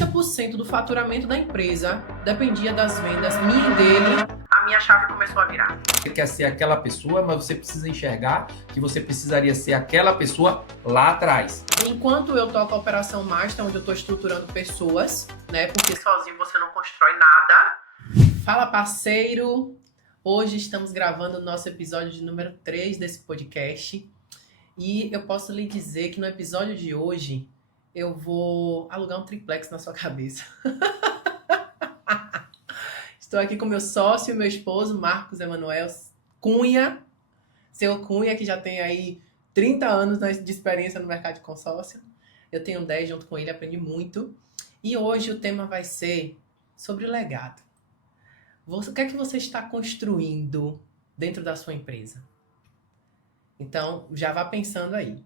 80% do faturamento da empresa dependia das vendas minha e dele, a minha chave começou a virar. Você quer ser aquela pessoa, mas você precisa enxergar que você precisaria ser aquela pessoa lá atrás. Enquanto eu toco a Operação Master, onde eu estou estruturando pessoas, né? Porque sozinho você não constrói nada. Fala, parceiro! Hoje estamos gravando o nosso episódio de número 3 desse podcast. E eu posso lhe dizer que no episódio de hoje eu vou alugar um triplex na sua cabeça. Estou aqui com meu sócio e meu esposo, Marcos Emanuel Cunha. Seu Cunha, que já tem aí 30 anos de experiência no mercado de consórcio. Eu tenho 10 junto com ele, aprendi muito. E hoje o tema vai ser sobre legado. O que é que você está construindo dentro da sua empresa? Então, já vá pensando aí.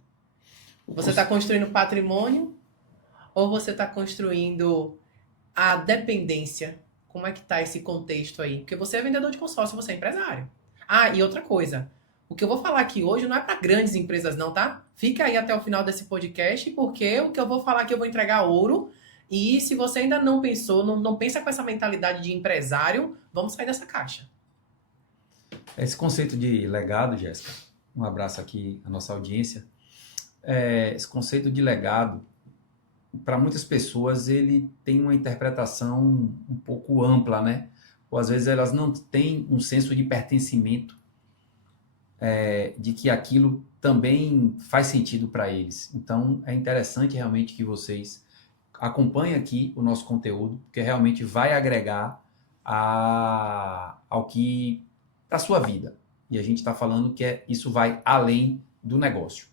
Você está construindo patrimônio ou você está construindo a dependência? Como é que está esse contexto aí? Porque você é vendedor de consórcio, você é empresário. Ah, e outra coisa. O que eu vou falar aqui hoje não é para grandes empresas não, tá? Fica aí até o final desse podcast, porque o que eu vou falar aqui eu vou entregar ouro. E se você ainda não pensou, não pensa com essa mentalidade de empresário, vamos sair dessa caixa. Esse conceito de legado, Jéssica, um abraço aqui à nossa audiência. Esse conceito de legado, para muitas pessoas, ele tem uma interpretação um pouco ampla, né? Ou às vezes elas não têm um senso de pertencimento, de que aquilo também faz sentido para eles. Então, é interessante realmente que vocês acompanhem aqui o nosso conteúdo, porque realmente vai agregar ao que para a sua vida. E a gente está falando que isso vai além do negócio.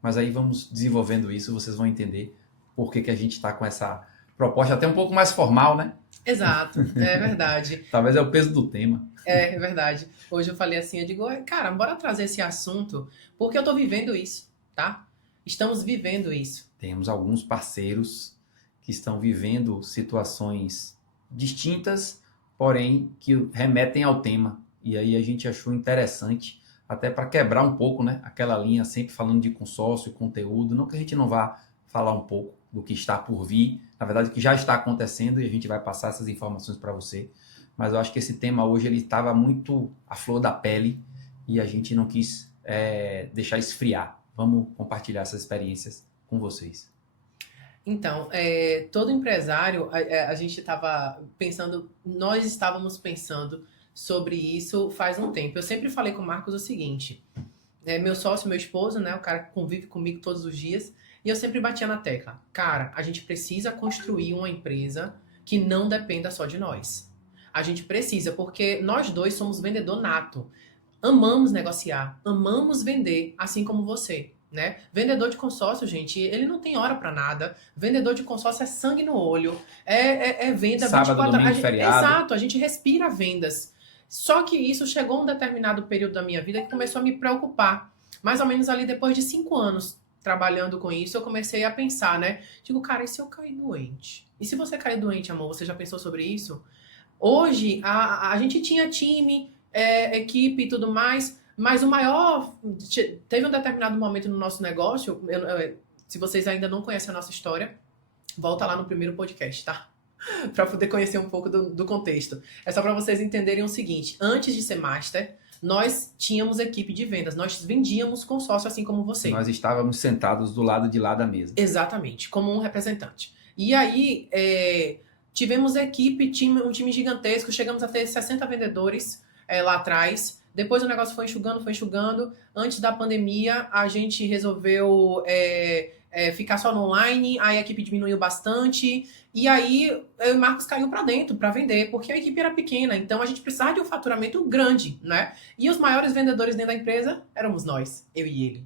Mas aí vamos desenvolvendo isso, vocês vão entender por que a gente está com essa proposta até um pouco mais formal, né? Exato, é verdade. Talvez é o peso do tema. É verdade. Hoje eu falei assim, eu digo, cara, bora trazer esse assunto, porque eu tô vivendo isso, tá? Estamos vivendo isso. Temos alguns parceiros que estão vivendo situações distintas, porém que remetem ao tema. E aí a gente achou interessante, até para quebrar um pouco, né, aquela linha, sempre falando de consórcio, conteúdo, não que a gente não vá falar um pouco do que está por vir, na verdade o que já está acontecendo, e a gente vai passar essas informações para você, mas eu acho que esse tema hoje ele estava muito à flor da pele e a gente não quis deixar esfriar. Vamos compartilhar essas experiências com vocês. Então, todo empresário, a gente estava pensando, nós estávamos pensando sobre isso faz um tempo. Eu sempre falei com o Marcos o seguinte, meu sócio, meu esposo, né, o cara que convive comigo todos os dias, e eu sempre batia na tecla. Cara, a gente precisa construir uma empresa que não dependa só de nós. A gente precisa, porque nós dois somos vendedor nato. Amamos negociar, amamos vender, assim como você. Né? Vendedor de consórcio, gente, ele não tem hora pra nada. Vendedor de consórcio é sangue no olho, é venda Sábado, 24 domingo, feriado. Exato, a gente respira vendas. Só que isso chegou a um determinado período da minha vida que começou a me preocupar. Mais ou menos ali depois de 5 anos trabalhando com isso, eu comecei a pensar, né? Digo, cara, e se eu cair doente? E se você cair doente, amor, você já pensou sobre isso? Hoje, a gente tinha time, equipe e tudo mais, mas o maior... Teve um determinado momento no nosso negócio, se vocês ainda não conhecem a nossa história, volta lá no primeiro podcast, tá? Para poder conhecer um pouco do contexto. É só para vocês entenderem o seguinte, antes de ser Master, nós tínhamos equipe de vendas, nós vendíamos consórcio assim como você. Nós estávamos sentados do lado de lá da mesa. Exatamente, como um representante. E aí, tivemos equipe, um time gigantesco, chegamos a ter 60 vendedores lá atrás. Depois o negócio foi enxugando. Antes da pandemia, a gente resolveu ficar só no online, aí a equipe diminuiu bastante. E aí, eu e o Marcos caiu para dentro para vender, porque a equipe era pequena. Então, a gente precisava de um faturamento grande, né? E os maiores vendedores dentro da empresa éramos nós, eu e ele.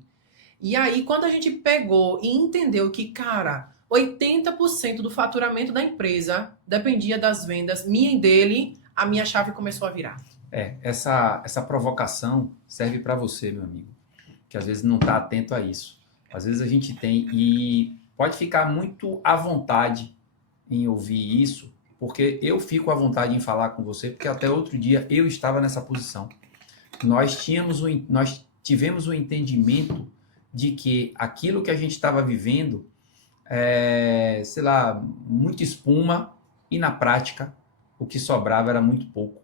E aí, quando a gente pegou e entendeu que, cara, 80% do faturamento da empresa dependia das vendas minha e dele, a minha chave começou a virar. Essa provocação serve para você, meu amigo, que às vezes não está atento a isso. Às vezes a gente tem, e pode ficar muito à vontade em ouvir isso, porque eu fico à vontade em falar com você, porque até outro dia eu estava nessa posição. Nós tivemos o entendimento de que aquilo que a gente estava vivendo sei lá, muita espuma e na prática o que sobrava era muito pouco.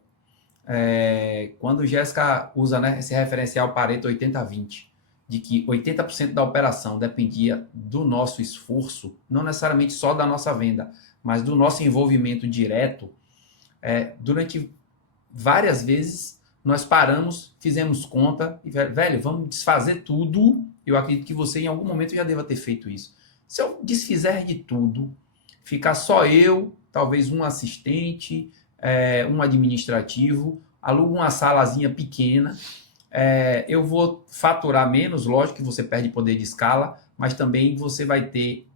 Quando Jéssica usa, né, esse referencial Pareto 80-20, de que 80% da operação dependia do nosso esforço, não necessariamente só da nossa venda, mas do nosso envolvimento direto, durante várias vezes nós paramos, fizemos conta e, velho, vamos desfazer tudo. Eu acredito que você em algum momento já deva ter feito isso. Se eu desfizer de tudo, ficar só eu, talvez um assistente, um administrativo, alugo uma salazinha pequena, eu vou faturar menos, lógico que você perde poder de escala, mas também você vai ter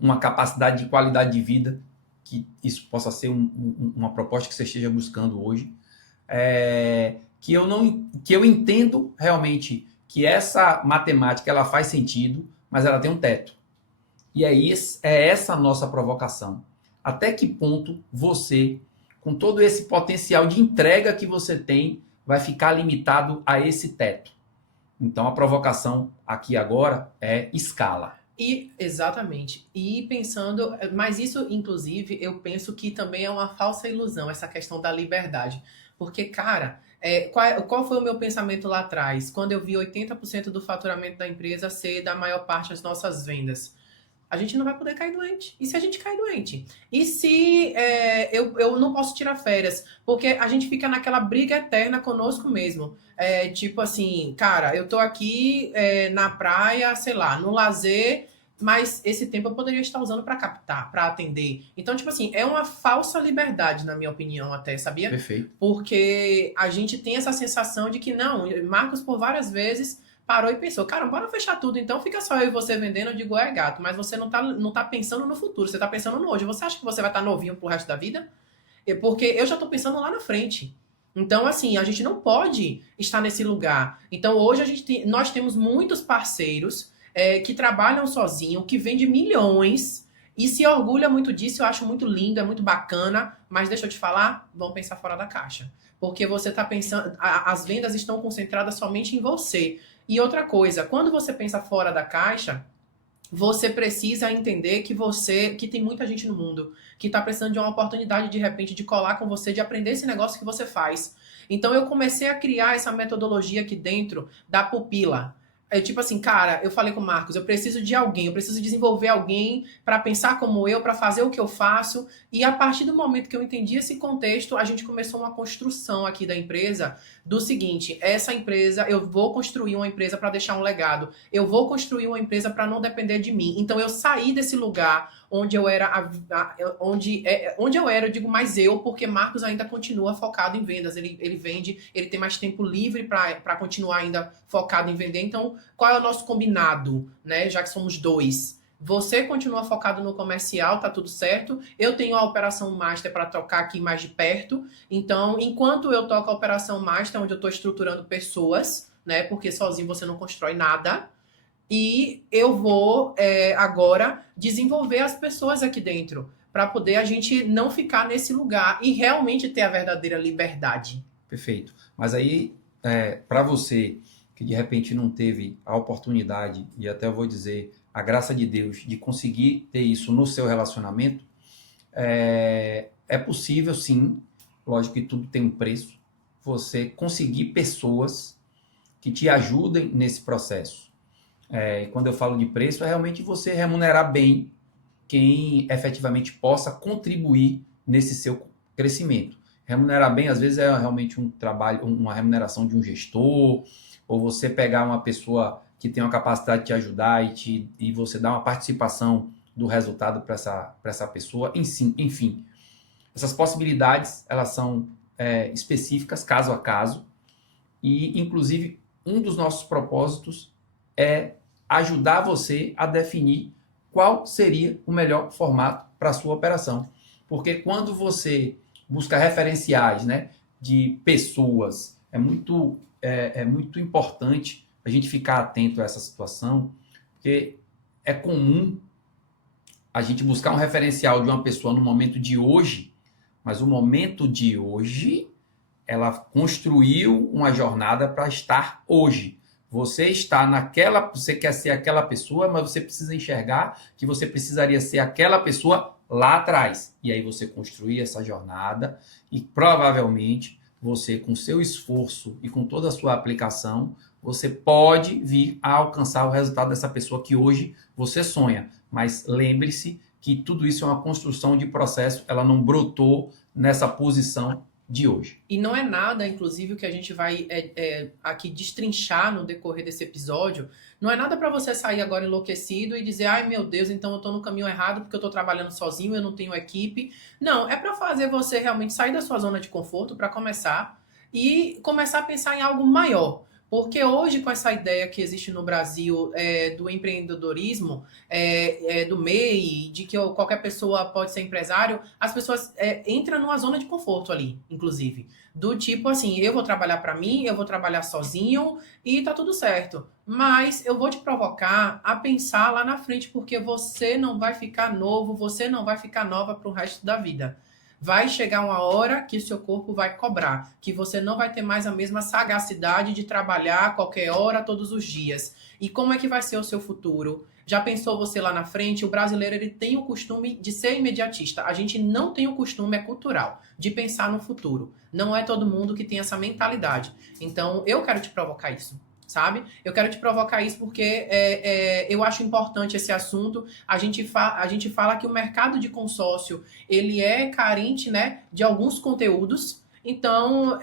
uma capacidade de qualidade de vida, que isso possa ser uma proposta que você esteja buscando hoje, que eu entendo realmente que essa matemática ela faz sentido, mas ela tem um teto. E é essa a nossa provocação. Até que ponto você, com todo esse potencial de entrega que você tem, vai ficar limitado a esse teto? Então a provocação aqui agora é escala. Exatamente. E pensando, mas isso, inclusive, eu penso que também é uma falsa ilusão, essa questão da liberdade. Porque, cara, qual foi o meu pensamento lá atrás, quando eu vi 80% do faturamento da empresa ser da maior parte das nossas vendas? A gente não vai poder cair doente. E se a gente cair doente? E se eu não posso tirar férias? Porque a gente fica naquela briga eterna conosco mesmo. Tipo assim, cara, eu tô aqui na praia, sei lá, no lazer, mas esse tempo eu poderia estar usando para captar, para atender. Então, tipo assim, é uma falsa liberdade, na minha opinião, até, sabia? Perfeito. Porque a gente tem essa sensação de que não, Marcos, por várias vezes parou e pensou, cara, bora fechar tudo, então fica só eu e você vendendo. Eu digo, gato, mas você não tá pensando no futuro, você tá pensando no hoje. Você acha que você vai estar novinho pro resto da vida? Porque eu já tô pensando lá na frente. Então, assim, a gente não pode estar nesse lugar. Então, hoje nós temos muitos parceiros que trabalham sozinho, que vendem milhões e se orgulha muito disso. Eu acho muito lindo, é muito bacana, mas deixa eu te falar, vamos pensar fora da caixa. Porque você tá pensando, as vendas estão concentradas somente em você. E outra coisa, quando você pensa fora da caixa, você precisa entender que tem muita gente no mundo que está precisando de uma oportunidade, de repente, de colar com você, de aprender esse negócio que você faz. Então eu comecei a criar essa metodologia aqui dentro da pupila. Tipo assim, cara, eu falei com o Marcos, eu preciso de alguém, eu preciso desenvolver alguém para pensar como eu, para fazer o que eu faço. E a partir do momento que eu entendi esse contexto, a gente começou uma construção aqui da empresa do seguinte: essa empresa, eu vou construir uma empresa para deixar um legado. Eu vou construir uma empresa para não depender de mim. Então eu saí desse lugar onde eu era, onde eu era, eu digo mais eu, porque Marcos ainda continua focado em vendas. Ele vende, ele tem mais tempo livre para continuar ainda focado em vender. Então, qual é o nosso combinado, né? Já que somos dois. Você continua focado no comercial, tá tudo certo. Eu tenho a operação master para tocar aqui mais de perto. Então, enquanto eu toco a operação master, onde eu estou estruturando pessoas, né? Porque sozinho você não constrói nada. E eu vou agora desenvolver as pessoas aqui dentro, para poder a gente não ficar nesse lugar e realmente ter a verdadeira liberdade. Perfeito. Mas aí, para você que de repente não teve a oportunidade, e até eu vou dizer, a graça de Deus, de conseguir ter isso no seu relacionamento, é possível sim, lógico que tudo tem um preço, você conseguir pessoas que te ajudem nesse processo. E quando eu falo de preço, é realmente você remunerar bem quem efetivamente possa contribuir nesse seu crescimento. Remunerar bem, às vezes, é realmente um trabalho, uma remuneração de um gestor, ou você pegar uma pessoa que tem uma capacidade de te ajudar e você dar uma participação do resultado para essa pessoa. Enfim, essas possibilidades, elas são específicas, caso a caso, e, inclusive, um dos nossos propósitos é ajudar você a definir qual seria o melhor formato para a sua operação. Porque quando você busca referenciais, né, de pessoas, é muito importante a gente ficar atento a essa situação, porque é comum a gente buscar um referencial de uma pessoa no momento de hoje, mas o momento de hoje, ela construiu uma jornada para estar hoje. Você quer ser aquela pessoa, mas você precisa enxergar que você precisaria ser aquela pessoa lá atrás. E aí você construir essa jornada e provavelmente você, com seu esforço e com toda a sua aplicação, você pode vir a alcançar o resultado dessa pessoa que hoje você sonha. Mas lembre-se que tudo isso é uma construção de processo, ela não brotou nessa posição de hoje. E não é nada, inclusive, o que a gente vai aqui destrinchar no decorrer desse episódio, não é nada para você sair agora enlouquecido e dizer, ai meu Deus, então eu tô no caminho errado porque eu tô trabalhando sozinho, eu não tenho equipe. Não, é para fazer você realmente sair da sua zona de conforto para começar e começar a pensar em algo maior. Porque hoje, com essa ideia que existe no Brasil do empreendedorismo, do MEI, de que qualquer pessoa pode ser empresário, as pessoas entram numa zona de conforto ali, inclusive. Do tipo assim, eu vou trabalhar para mim, eu vou trabalhar sozinho e tá tudo certo. Mas eu vou te provocar a pensar lá na frente, porque você não vai ficar novo, você não vai ficar nova pro resto da vida. Vai chegar uma hora que o seu corpo vai cobrar, que você não vai ter mais a mesma sagacidade de trabalhar a qualquer hora, todos os dias. E como é que vai ser o seu futuro? Já pensou você lá na frente? O brasileiro ele tem o costume de ser imediatista. A gente não tem o costume, é cultural, de pensar no futuro. Não é todo mundo que tem essa mentalidade. Então, eu quero te provocar isso. Sabe? Eu quero te provocar isso porque eu acho importante esse assunto. A gente fala que o mercado de consórcio ele é carente, né, de alguns conteúdos. Então,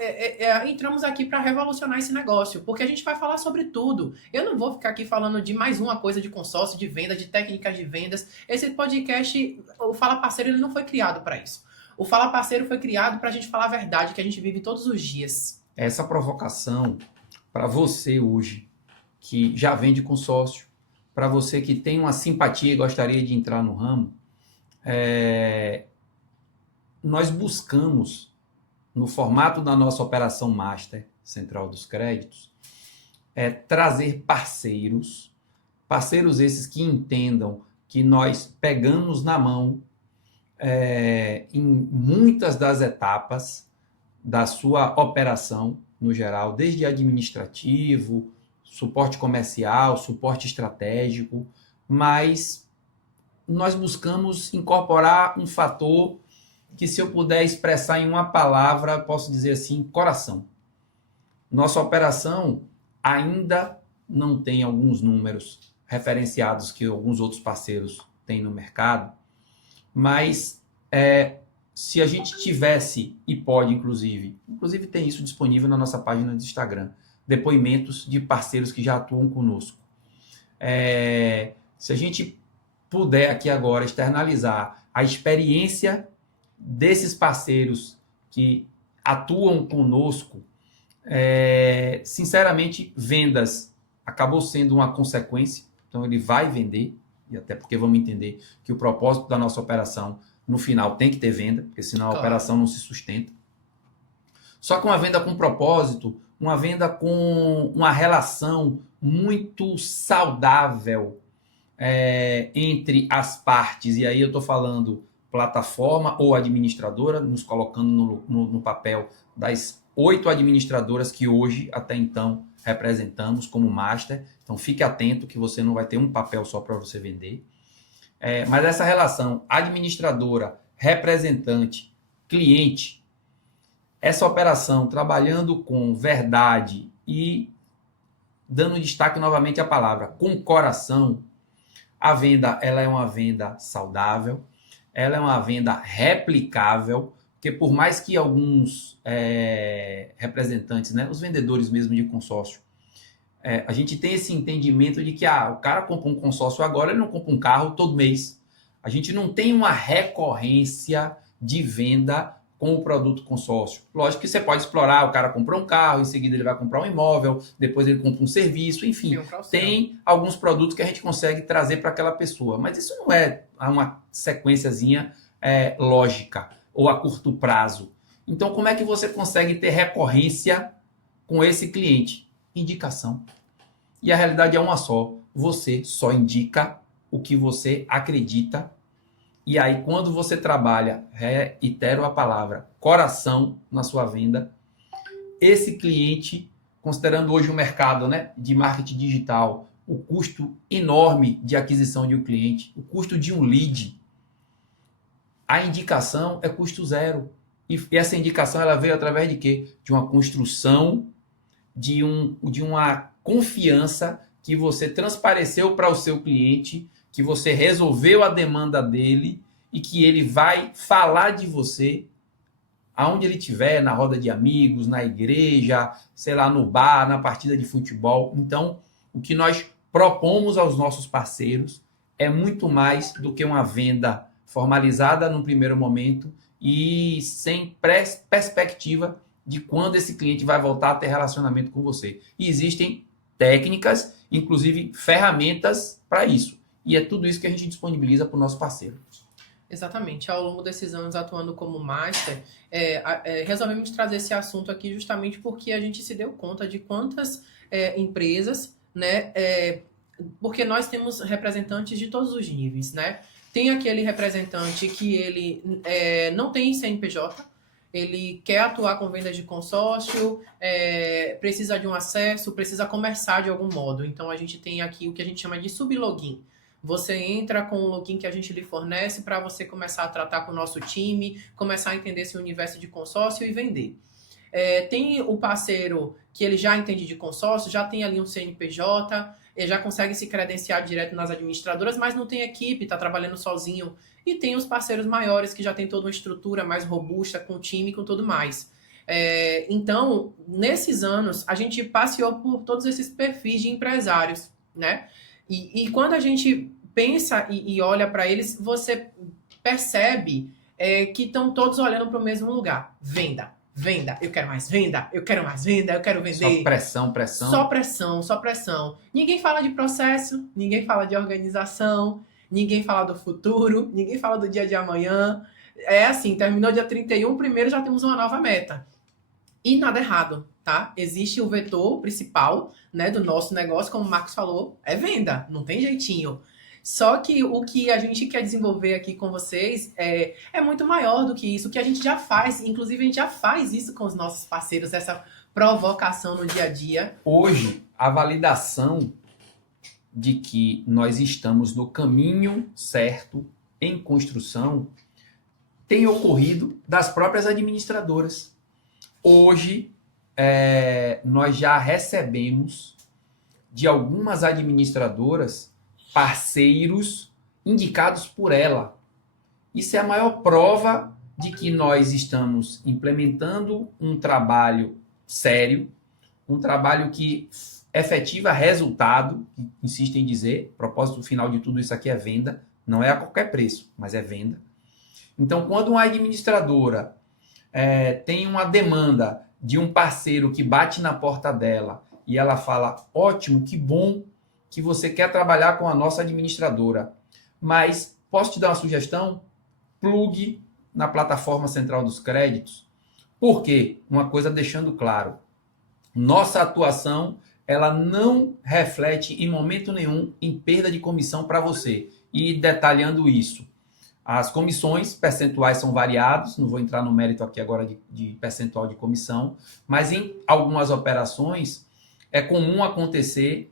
entramos aqui para revolucionar esse negócio, porque a gente vai falar sobre tudo. Eu não vou ficar aqui falando de mais uma coisa de consórcio, de venda, de técnicas de vendas. Esse podcast, o Fala Parceiro, ele não foi criado para isso. O Fala Parceiro foi criado para a gente falar a verdade, que a gente vive todos os dias. Essa provocação para você hoje, que já vende consórcio, para você que tem uma simpatia e gostaria de entrar no ramo, nós buscamos, no formato da nossa Operação Master Central dos Créditos, trazer parceiros esses que entendam que nós pegamos na mão em muitas das etapas da sua operação, no geral, desde administrativo, suporte comercial, suporte estratégico, mas nós buscamos incorporar um fator que, se eu puder expressar em uma palavra, posso dizer assim, coração. Nossa operação ainda não tem alguns números referenciados que alguns outros parceiros têm no mercado, mas se a gente tivesse, e pode inclusive tem isso disponível na nossa página de Instagram, depoimentos de parceiros que já atuam conosco. Se a gente puder aqui agora externalizar a experiência desses parceiros que atuam conosco, sinceramente, vendas acabou sendo uma consequência, então ele vai vender, e até porque vamos entender que o propósito da nossa operação no final tem que ter venda, porque senão a operação não se sustenta. Só que uma venda com propósito, uma venda com uma relação muito saudável entre as partes, e aí eu estou falando plataforma ou administradora, nos colocando no papel das 8 administradoras que hoje, até então, representamos como master. Então fique atento que você não vai ter um papel só para você vender. Mas essa relação administradora, representante, cliente, essa operação trabalhando com verdade e dando destaque novamente à palavra, com coração, a venda ela é uma venda saudável, ela é uma venda replicável, porque por mais que alguns representantes, né, os vendedores mesmo de consórcio, a gente tem esse entendimento de que o cara compra um consórcio agora, ele não compra um carro todo mês. A gente não tem uma recorrência de venda com o produto consórcio. Lógico que você pode explorar, o cara comprou um carro, em seguida ele vai comprar um imóvel, depois ele compra um serviço, enfim. Tem alguns produtos que a gente consegue trazer para aquela pessoa, mas isso não é uma sequenciazinha lógica ou a curto prazo. Então, como é que você consegue ter recorrência com esse cliente? Indicação. E a realidade é uma só. Você só indica o que você acredita. E aí, quando você trabalha, reitero a palavra, coração na sua venda, esse cliente considerando hoje o mercado, né, de marketing digital, o custo enorme de aquisição de um cliente, o custo de um lead, a indicação é custo zero. E essa indicação ela veio através de quê? De uma construção, de uma confiança que você transpareceu para o seu cliente, que você resolveu a demanda dele e que ele vai falar de você aonde ele estiver, na roda de amigos, na igreja, sei lá, no bar, na partida de futebol. Então, o que nós propomos aos nossos parceiros é muito mais do que uma venda formalizada no primeiro momento e sem perspectiva de quando esse cliente vai voltar a ter relacionamento com você. E existem técnicas, inclusive ferramentas para isso. E é tudo isso que a gente disponibiliza para o nosso parceiro. Exatamente. Ao longo desses anos atuando como master, resolvemos trazer esse assunto aqui justamente porque a gente se deu conta de quantas empresas, né? Porque nós temos representantes de todos os níveis, né? Tem aquele representante que ele não tem CNPJ, ele quer atuar com vendas de consórcio, precisa de um acesso, precisa começar de algum modo. Então a gente tem aqui o que a gente chama de sublogin. Você entra com o login que a gente lhe fornece para você começar a tratar com o nosso time, começar a entender esse universo de consórcio e vender. Tem o parceiro que ele já entende de consórcio, já tem ali um CNPJ, ele já consegue se credenciar direto nas administradoras, mas não tem equipe, está trabalhando sozinho. E tem os parceiros maiores que já tem toda uma estrutura mais robusta, com time e com tudo mais. Então, nesses anos, a gente passeou por todos esses perfis de empresários, né? E quando a gente pensa e olha para eles, você percebe que estão todos olhando para o mesmo lugar. Venda, venda, eu quero mais venda, eu quero mais venda, eu quero vender. Só pressão, pressão. Só pressão, só pressão. Ninguém fala de processo, ninguém fala de organização, ninguém fala do futuro, ninguém fala do dia de amanhã. É assim, terminou dia 31, primeiro já temos uma nova meta. E nada errado, tá? Existe o vetor principal, né, do nosso negócio, como o Marcos falou, é venda, não tem jeitinho. Só que o que a gente quer desenvolver aqui com vocês é muito maior do que isso, o que a gente já faz, inclusive a gente já faz isso com os nossos parceiros, essa provocação no dia a dia. Hoje, a validação de que nós estamos no caminho certo, em construção, tem ocorrido das próprias administradoras. Hoje, nós já recebemos de algumas administradoras parceiros indicados por ela. Isso é a maior prova de que nós estamos implementando um trabalho sério, um trabalho que efetiva resultado, insisto em dizer, o propósito final de tudo isso aqui é venda, não é a qualquer preço, mas é venda. Então, quando uma administradora tem uma demanda de um parceiro que bate na porta dela e ela fala, ótimo, que bom que você quer trabalhar com a nossa administradora, mas posso te dar uma sugestão? Plugue na plataforma central dos créditos. Por quê? Uma coisa deixando claro, nossa atuação ela não reflete em momento nenhum em perda de comissão para você. E detalhando isso, as comissões percentuais são variados, não vou entrar no mérito aqui agora de percentual de comissão, mas em algumas operações é comum acontecer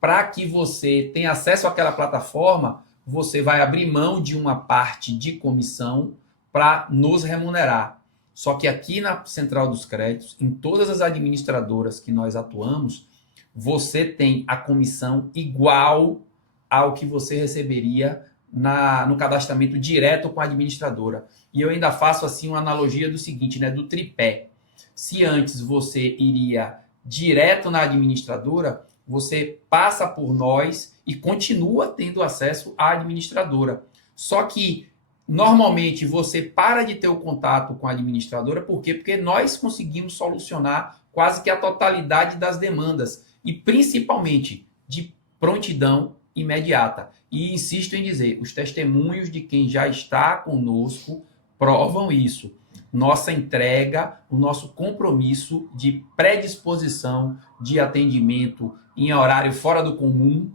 para que você tenha acesso àquela plataforma, você vai abrir mão de uma parte de comissão para nos remunerar. Só que aqui na Central dos Créditos, em todas as administradoras que nós atuamos, você tem a comissão igual ao que você receberia no cadastramento direto com a administradora. E eu ainda faço assim uma analogia do seguinte, né, do tripé. Se antes você iria direto na administradora, você passa por nós e continua tendo acesso à administradora. Só que normalmente você para de ter o contato com a administradora, por quê? Porque nós conseguimos solucionar quase que a totalidade das demandas e principalmente de prontidão imediata. E insisto em dizer, os testemunhos de quem já está conosco provam isso. Nossa entrega, o nosso compromisso de predisposição de atendimento em horário fora do comum,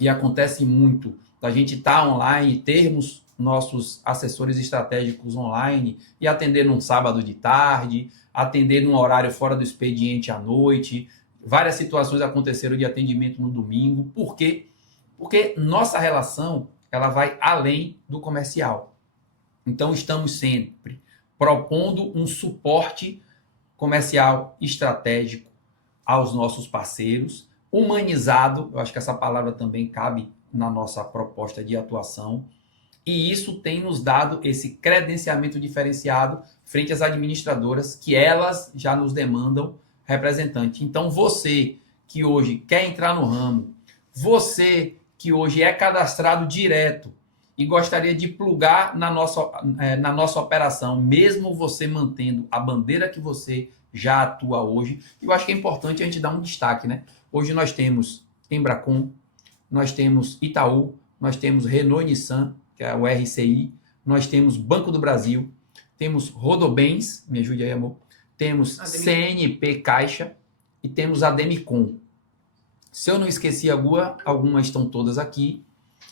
e acontece muito da gente estar online, termos nossos assessores estratégicos online e atender num sábado de tarde, atender num horário fora do expediente à noite. Várias situações aconteceram de atendimento no domingo. Por quê? Porque nossa relação ela vai além do comercial. Então, estamos sempre propondo um suporte comercial estratégico aos nossos parceiros, humanizado, eu acho que essa palavra também cabe na nossa proposta de atuação, e isso tem nos dado esse credenciamento diferenciado frente às administradoras, que elas já nos demandam representante. Então, você que hoje quer entrar no ramo, você que hoje é cadastrado direto e gostaria de plugar na nossa operação, mesmo você mantendo a bandeira que você já atua hoje, eu acho que é importante a gente dar um destaque, né? Hoje nós temos Embracon, nós temos Itaú, nós temos Renault e Nissan, que é o RCI, nós temos Banco do Brasil, temos Rodobens, me ajude aí, amor, temos CNP Caixa e temos a Demicon. Se eu não esqueci algumas estão todas aqui.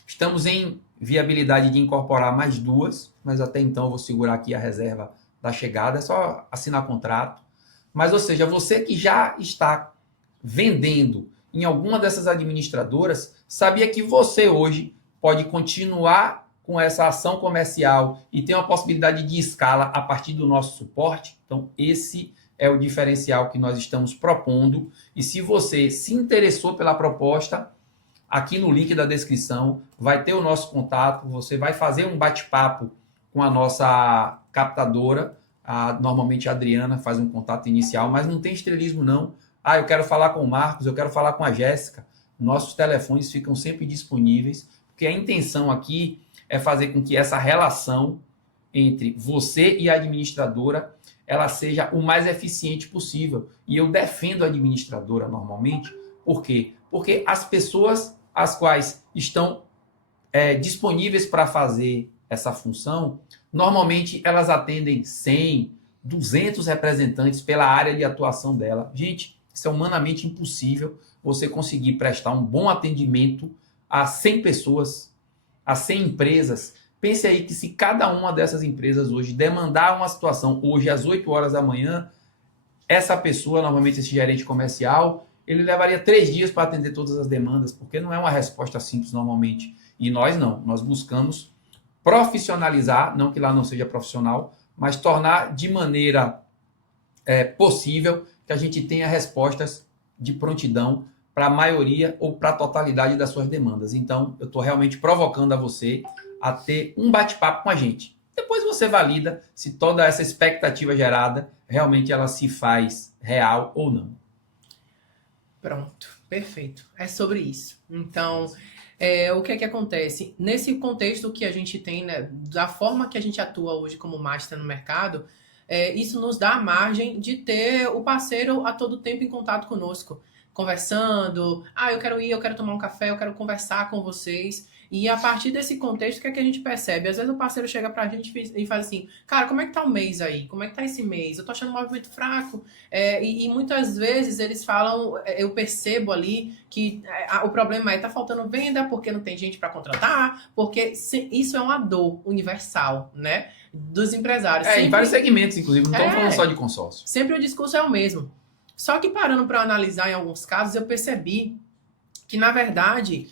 Estamos em viabilidade de incorporar mais duas, mas até então eu vou segurar aqui a reserva da chegada, é só assinar contrato. Mas, ou seja, você que já está vendendo em alguma dessas administradoras, sabia que você hoje pode continuar com essa ação comercial e ter uma possibilidade de escala a partir do nosso suporte? Então, esse é o diferencial que nós estamos propondo. E se você se interessou pela proposta, aqui no link da descrição vai ter o nosso contato, você vai fazer um bate-papo com a nossa captadora, normalmente a Adriana faz um contato inicial, mas não tem estrelismo não. Eu quero falar com o Marcos, eu quero falar com a Jéssica. Nossos telefones ficam sempre disponíveis, porque a intenção aqui é fazer com que essa relação entre você e a administradora ela seja o mais eficiente possível. E eu defendo a administradora normalmente. Por quê? Porque as pessoas as quais estão disponíveis para fazer essa função, normalmente elas atendem 100, 200 representantes pela área de atuação dela. Gente, isso é humanamente impossível você conseguir prestar um bom atendimento a 100 pessoas, a 100 empresas. Pense aí que se cada uma dessas empresas hoje demandar uma situação hoje às 8 horas da manhã, essa pessoa, normalmente esse gerente comercial, ele levaria 3 dias para atender todas as demandas, porque não é uma resposta simples normalmente. E nós não, nós buscamos profissionalizar, não que lá não seja profissional, mas tornar de maneira possível que a gente tenha respostas de prontidão para a maioria ou para a totalidade das suas demandas. Então, eu estou realmente provocando a você a ter um bate-papo com a gente. Depois você valida se toda essa expectativa gerada realmente ela se faz real ou não. Pronto, perfeito. É sobre isso. Então, o que é que acontece? Nesse contexto que a gente tem, né, da forma que a gente atua hoje como master no mercado, isso nos dá a margem de ter o parceiro a todo tempo em contato conosco, conversando. Eu quero ir, eu quero tomar um café, eu quero conversar com vocês. E a partir desse contexto, o que é que a gente percebe? Às vezes o parceiro chega pra gente e fala assim, cara, como é que tá o mês aí? Como é que tá esse mês? Eu tô achando o movimento fraco. E muitas vezes eles falam, eu percebo ali que o problema tá faltando venda porque não tem gente para contratar, porque isso é uma dor universal, né? Dos empresários. Sempre, em vários segmentos, inclusive, não estamos falando só de consórcio. Sempre o discurso é o mesmo. Só que parando para analisar em alguns casos, eu percebi que, na verdade,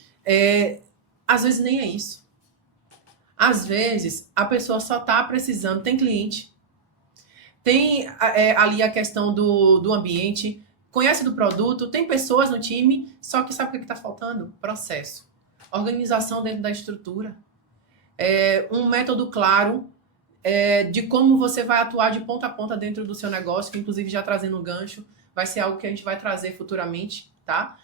às vezes nem é isso. Às vezes, a pessoa só está precisando, tem cliente, tem ali a questão do ambiente, conhece do produto, tem pessoas no time, só que sabe o que está faltando? Processo. Organização dentro da estrutura. Um método claro de como você vai atuar de ponta a ponta dentro do seu negócio, que inclusive já trazendo um gancho, vai ser algo que a gente vai trazer futuramente, tá?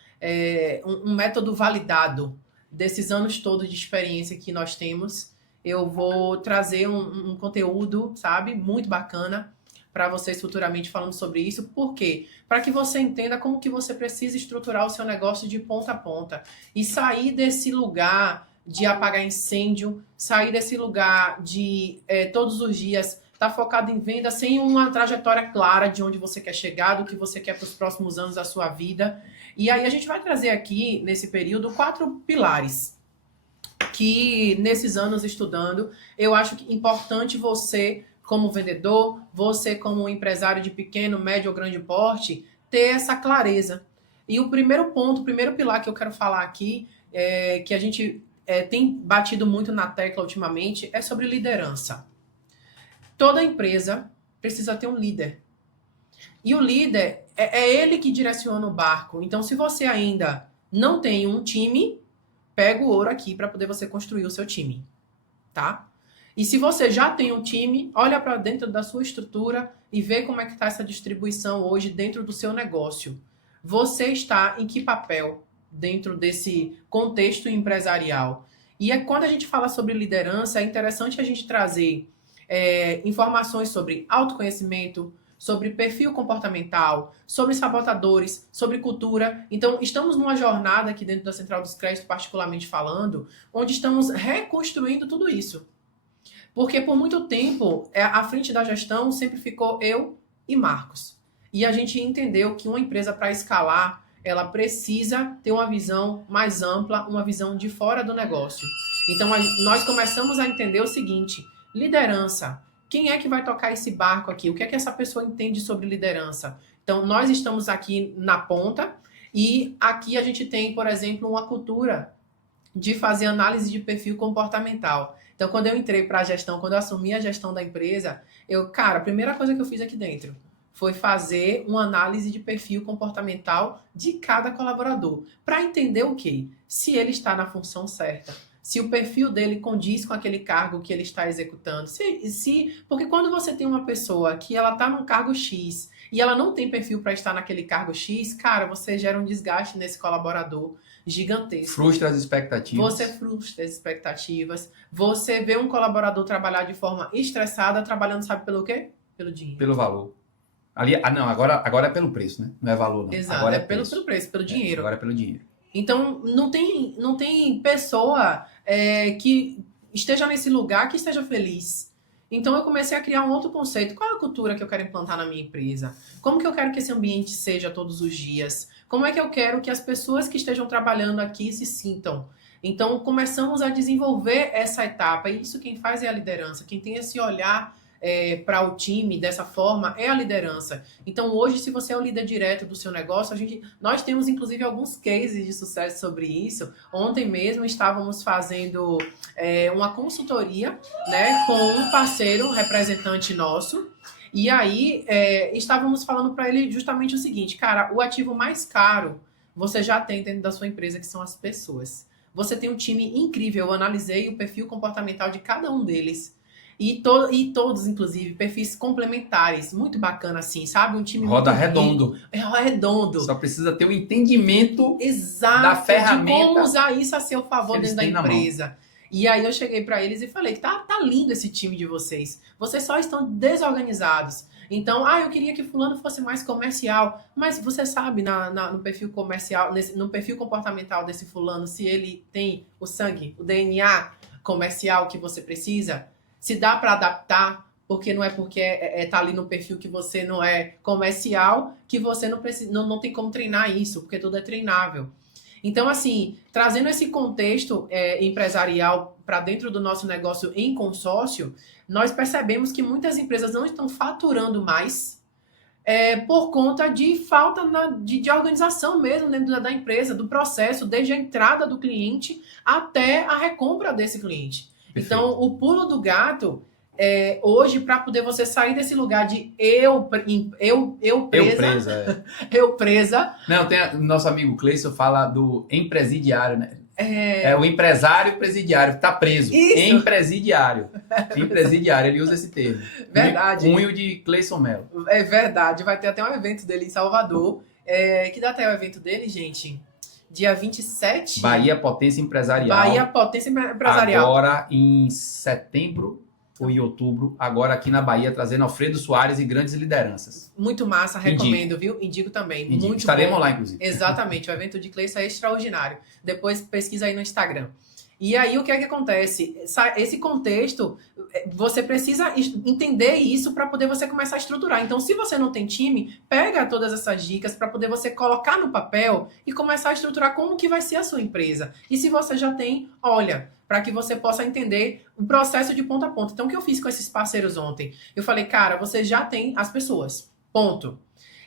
Um método validado desses anos todos de experiência que nós temos. Eu vou trazer um conteúdo, sabe, muito bacana para vocês futuramente falando sobre isso. Por quê? Para que você entenda como que você precisa estruturar o seu negócio de ponta a ponta e sair desse lugar de apagar incêndio, sair desse lugar de todos os dias estar focado em venda sem uma trajetória clara de onde você quer chegar, do que você quer para os próximos anos da sua vida. E aí a gente vai trazer aqui, nesse período, 4 pilares. que nesses anos estudando, eu acho que é importante você, como vendedor, você como empresário de pequeno, médio ou grande porte, ter essa clareza. E o primeiro ponto, o primeiro pilar que eu quero falar aqui, que a gente tem batido muito na tecla ultimamente, é sobre liderança. Toda empresa precisa ter um líder. E o líder é ele que direciona o barco. Então, se você ainda não tem um time, pega o ouro aqui para poder você construir o seu time, tá? E se você já tem um time, olha para dentro da sua estrutura e vê como é que está essa distribuição hoje dentro do seu negócio. Você está em que papel dentro desse contexto empresarial? E quando a gente fala sobre liderança, é interessante a gente trazer informações sobre autoconhecimento, sobre perfil comportamental, sobre sabotadores, sobre cultura. Então, estamos numa jornada aqui dentro da Central dos Créditos, particularmente falando, onde estamos reconstruindo tudo isso. Porque por muito tempo, à frente da gestão sempre ficou eu e Marcos. E a gente entendeu que uma empresa, para escalar, ela precisa ter uma visão mais ampla, uma visão de fora do negócio. Então, nós começamos a entender o seguinte: liderança. Quem é que vai tocar esse barco aqui? O que é que essa pessoa entende sobre liderança? Então, nós estamos aqui na ponta e aqui a gente tem, por exemplo, uma cultura de fazer análise de perfil comportamental. Então, quando eu entrei para a gestão, quando eu assumi a gestão da empresa, a primeira coisa que eu fiz aqui dentro foi fazer uma análise de perfil comportamental de cada colaborador, para entender o quê? Se ele está na função certa, se o perfil dele condiz com aquele cargo que ele está executando. Porque quando você tem uma pessoa que ela está num cargo X e ela não tem perfil para estar naquele cargo X, cara, você gera um desgaste nesse colaborador gigantesco. Frustra as expectativas. Você frustra as expectativas. Você vê um colaborador trabalhar de forma estressada, trabalhando, sabe pelo quê? Pelo dinheiro. Pelo valor. Não, agora é pelo preço, né? Não é valor, não. Exato, agora pelo preço, pelo dinheiro. Agora é pelo dinheiro. Então, não tem pessoa que esteja nesse lugar que esteja feliz. Então, eu comecei a criar um outro conceito. Qual é a cultura que eu quero implantar na minha empresa? Como que eu quero que esse ambiente seja todos os dias? Como é que eu quero que as pessoas que estejam trabalhando aqui se sintam? Então, começamos a desenvolver essa etapa. E isso quem faz é a liderança. Quem tem esse olhar para o time dessa forma é a liderança. Então, hoje, se você é o líder direto do seu negócio, nós temos, inclusive, alguns cases de sucesso sobre isso. Ontem mesmo estávamos fazendo uma consultoria, né, com um parceiro, um representante nosso, e aí estávamos falando para ele justamente o seguinte: cara, o ativo mais caro você já tem dentro da sua empresa, que são as pessoas. Você tem um time incrível, eu analisei o perfil comportamental de cada um deles. E todos, inclusive, perfis complementares. Muito bacana, assim, sabe? Um time roda muito redondo. Redondo. Só precisa ter um entendimento exato, da ferramenta. De como usar isso a seu favor dentro da empresa. E aí eu cheguei para eles e falei que tá lindo esse time de vocês. Vocês só estão desorganizados. Então, eu queria que fulano fosse mais comercial. Mas você sabe, no perfil comercial, no perfil comportamental desse fulano, se ele tem o sangue, o DNA comercial que você precisa? Se dá para adaptar, porque não é porque tá ali no perfil que você não é comercial, que você não tem como treinar isso, porque tudo é treinável. Então, assim, trazendo esse contexto empresarial para dentro do nosso negócio em consórcio, nós percebemos que muitas empresas não estão faturando mais por conta de falta de organização mesmo dentro da empresa, do processo, desde a entrada do cliente até a recompra desse cliente. Perfeito. Então, o pulo do gato, hoje, para poder você sair desse lugar de eu presa. Não, tem nosso amigo Cleison fala do empresidiário, né? O empresário presidiário, tá preso. Isso. Empresidiário. Empresidiário, ele usa esse termo. Verdade. Cunho de Cleison Mello. É verdade, vai ter até um evento dele em Salvador. Que data é o evento dele, gente? Dia 27. Bahia Potência Empresarial. Bahia Potência Empresarial. Agora em setembro ou em outubro, agora aqui na Bahia, trazendo Alfredo Soares e grandes lideranças. Muito massa, recomendo, viu? Indico também. Muito Estaremos bom. lá, inclusive. Exatamente, o evento de Cleison é extraordinário. Depois pesquisa aí no Instagram. E aí, o que é que acontece? Esse contexto, você precisa entender isso para poder você começar a estruturar. Então, se você não tem time, pega todas essas dicas para poder você colocar no papel e começar a estruturar como que vai ser a sua empresa. E se você já tem, olha, para que você possa entender o processo de ponta a ponta. Então, o que eu fiz com esses parceiros ontem? Eu falei, cara, você já tem as pessoas. Ponto.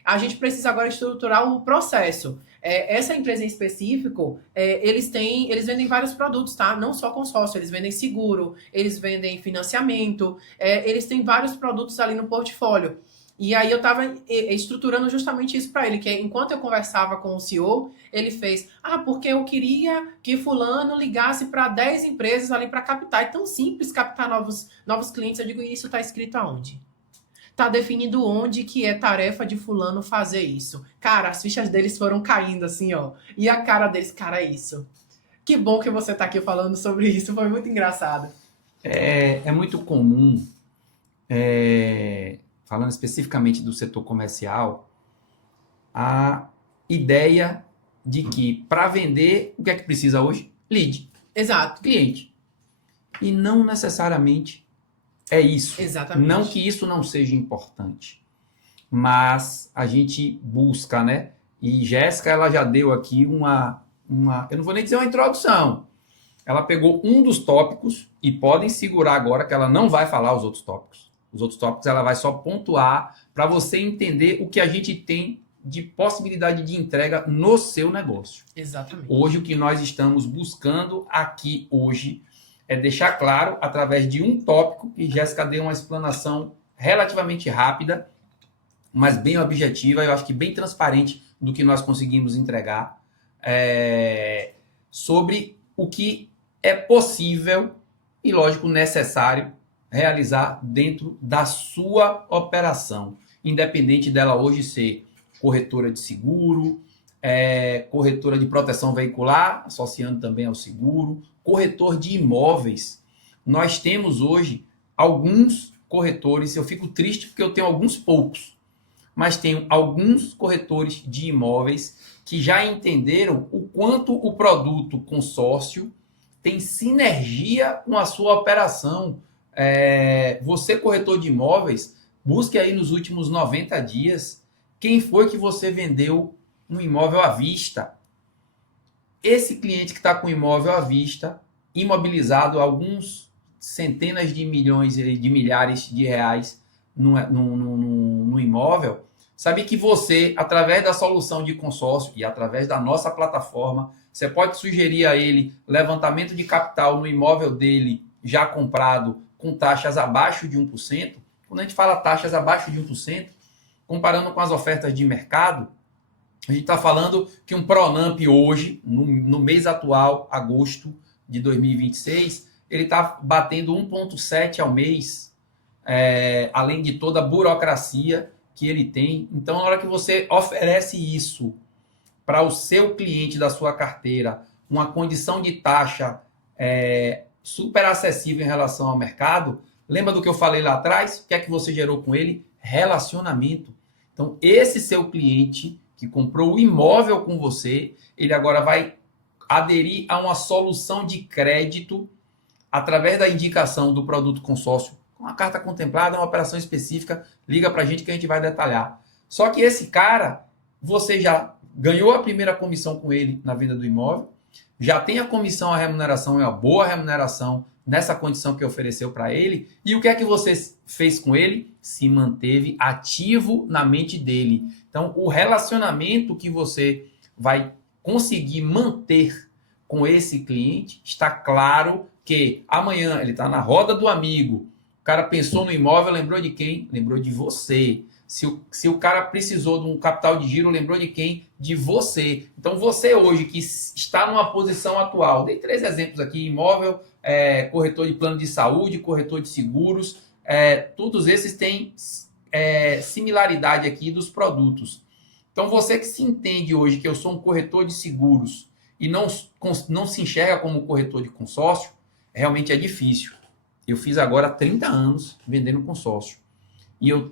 A gente precisa agora estruturar o processo. Essa empresa em específico, eles vendem vários produtos, tá? Não só consórcio, eles vendem seguro, eles vendem financiamento, eles têm vários produtos ali no portfólio. E aí eu estava estruturando justamente isso para ele, que enquanto eu conversava com o CEO, ele fez, porque eu queria que fulano ligasse para 10 empresas ali para captar. É tão simples captar novos clientes. Eu digo, e isso está escrito aonde? Tá definido onde que é tarefa de fulano fazer isso. Cara, as fichas deles foram caindo assim, ó. E a cara deles, cara, é isso. Que bom que você tá aqui falando sobre isso, foi muito engraçado. É muito comum, falando especificamente do setor comercial, a ideia de que para vender, o que é que precisa hoje? Lead. Exato. Cliente. E não necessariamente é isso. Exatamente. Não que isso não seja importante, mas a gente busca, né? E Jéssica, ela já deu aqui eu não vou nem dizer uma introdução. Ela pegou um dos tópicos e podem segurar agora que ela não vai falar os outros tópicos. Os outros tópicos ela vai só pontuar para você entender o que a gente tem de possibilidade de entrega no seu negócio. Exatamente. Hoje, o que nós estamos buscando aqui hoje é deixar claro, através de um tópico, e Jéssica deu uma explanação relativamente rápida, mas bem objetiva, eu acho que bem transparente do que nós conseguimos entregar, sobre o que é possível e, lógico, necessário realizar dentro da sua operação, independente dela hoje ser corretora de seguro, corretora de proteção veicular, associando também ao seguro, corretor de imóveis. Nós temos hoje alguns corretores, eu fico triste porque eu tenho alguns poucos, mas tenho alguns corretores de imóveis que já entenderam o quanto o produto consórcio tem sinergia com a sua operação. Você, corretor de imóveis, busque aí nos últimos 90 dias quem foi que você vendeu um imóvel à vista. Esse cliente que está com o imóvel à vista, imobilizado alguns centenas de milhões, de milhares de reais no imóvel, sabe que você, através da solução de consórcio e através da nossa plataforma, você pode sugerir a ele levantamento de capital no imóvel dele já comprado com taxas abaixo de 1%. Quando a gente fala taxas abaixo de 1%, comparando com as ofertas de mercado, a gente está falando que um Pronamp hoje, no mês atual, agosto de 2026, ele está batendo 1,7 ao mês, além de toda a burocracia que ele tem. Então, na hora que você oferece isso para o seu cliente da sua carteira, uma condição de taxa super acessível em relação ao mercado, lembra do que eu falei lá atrás? O que é que você gerou com ele? Relacionamento. Então, esse seu cliente que comprou o imóvel com você, ele agora vai aderir a uma solução de crédito através da indicação do produto consórcio, com uma carta contemplada, uma operação específica, liga para a gente que a gente vai detalhar. Só que esse cara, você já ganhou a primeira comissão com ele na venda do imóvel, já tem a comissão, a remuneração, é uma boa remuneração nessa condição que ofereceu para ele, e o que é que você fez com ele? Se manteve ativo na mente dele. Então, o relacionamento que você vai conseguir manter com esse cliente, está claro que amanhã ele está na roda do amigo, o cara pensou no imóvel, lembrou de quem? Lembrou de você. Se o cara precisou de um capital de giro, lembrou de quem? De você. Então, você hoje que está numa posição atual, dei 3 exemplos aqui, imóvel, corretor de plano de saúde, corretor de seguros, todos esses têm similaridade aqui dos produtos. Então, você que se entende hoje que eu sou um corretor de seguros e não se enxerga como corretor de consórcio, realmente é difícil. Eu fiz agora 30 anos vendendo consórcio. E eu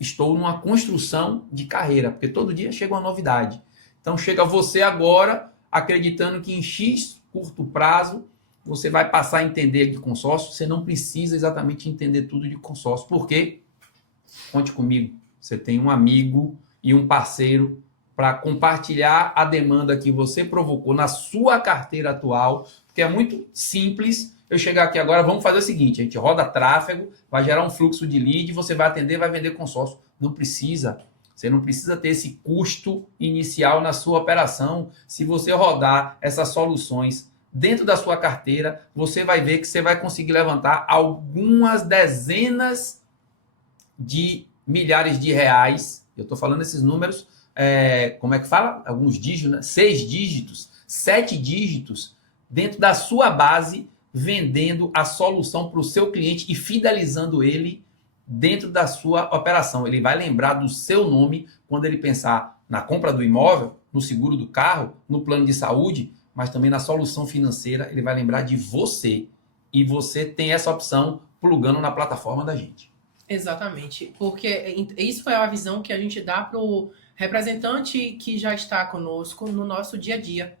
estou numa construção de carreira, porque todo dia chega uma novidade. Então, chega você agora acreditando que em X curto prazo você vai passar a entender de consórcio, você não precisa exatamente entender tudo de consórcio. Por quê? Conte comigo. Você tem um amigo e um parceiro para compartilhar a demanda que você provocou na sua carteira atual, porque é muito simples eu chegar aqui agora, vamos fazer o seguinte, a gente roda tráfego, vai gerar um fluxo de lead, você vai atender, vai vender consórcio. Não precisa. Você não precisa ter esse custo inicial na sua operação. Se você rodar essas soluções dentro da sua carteira, você vai ver que você vai conseguir levantar algumas dezenas de milhares de reais. Eu estou falando esses números, como é que fala? Alguns dígitos, né? 6 dígitos, 7 dígitos dentro da sua base, vendendo a solução para o seu cliente e fidelizando ele dentro da sua operação. Ele vai lembrar do seu nome quando ele pensar na compra do imóvel, no seguro do carro, no plano de saúde, mas também na solução financeira, ele vai lembrar de você. E você tem essa opção plugando na plataforma da gente. Exatamente, porque isso é a visão que a gente dá para o representante que já está conosco no nosso dia a dia.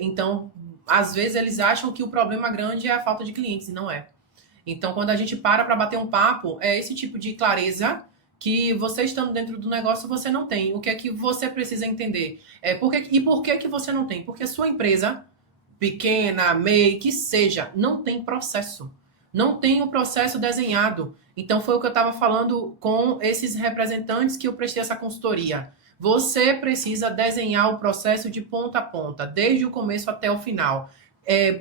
Então, às vezes eles acham que o problema grande é a falta de clientes, e não é. Então, quando a gente para bater um papo, é esse tipo de clareza que você estando dentro do negócio, você não tem. O que é que você precisa entender? Por que você não tem? Porque a sua empresa, pequena, MEI, que seja, não tem processo. Não tem o processo desenhado. Então, foi o que eu estava falando com esses representantes que eu prestei essa consultoria. Você precisa desenhar o processo de ponta a ponta, desde o começo até o final.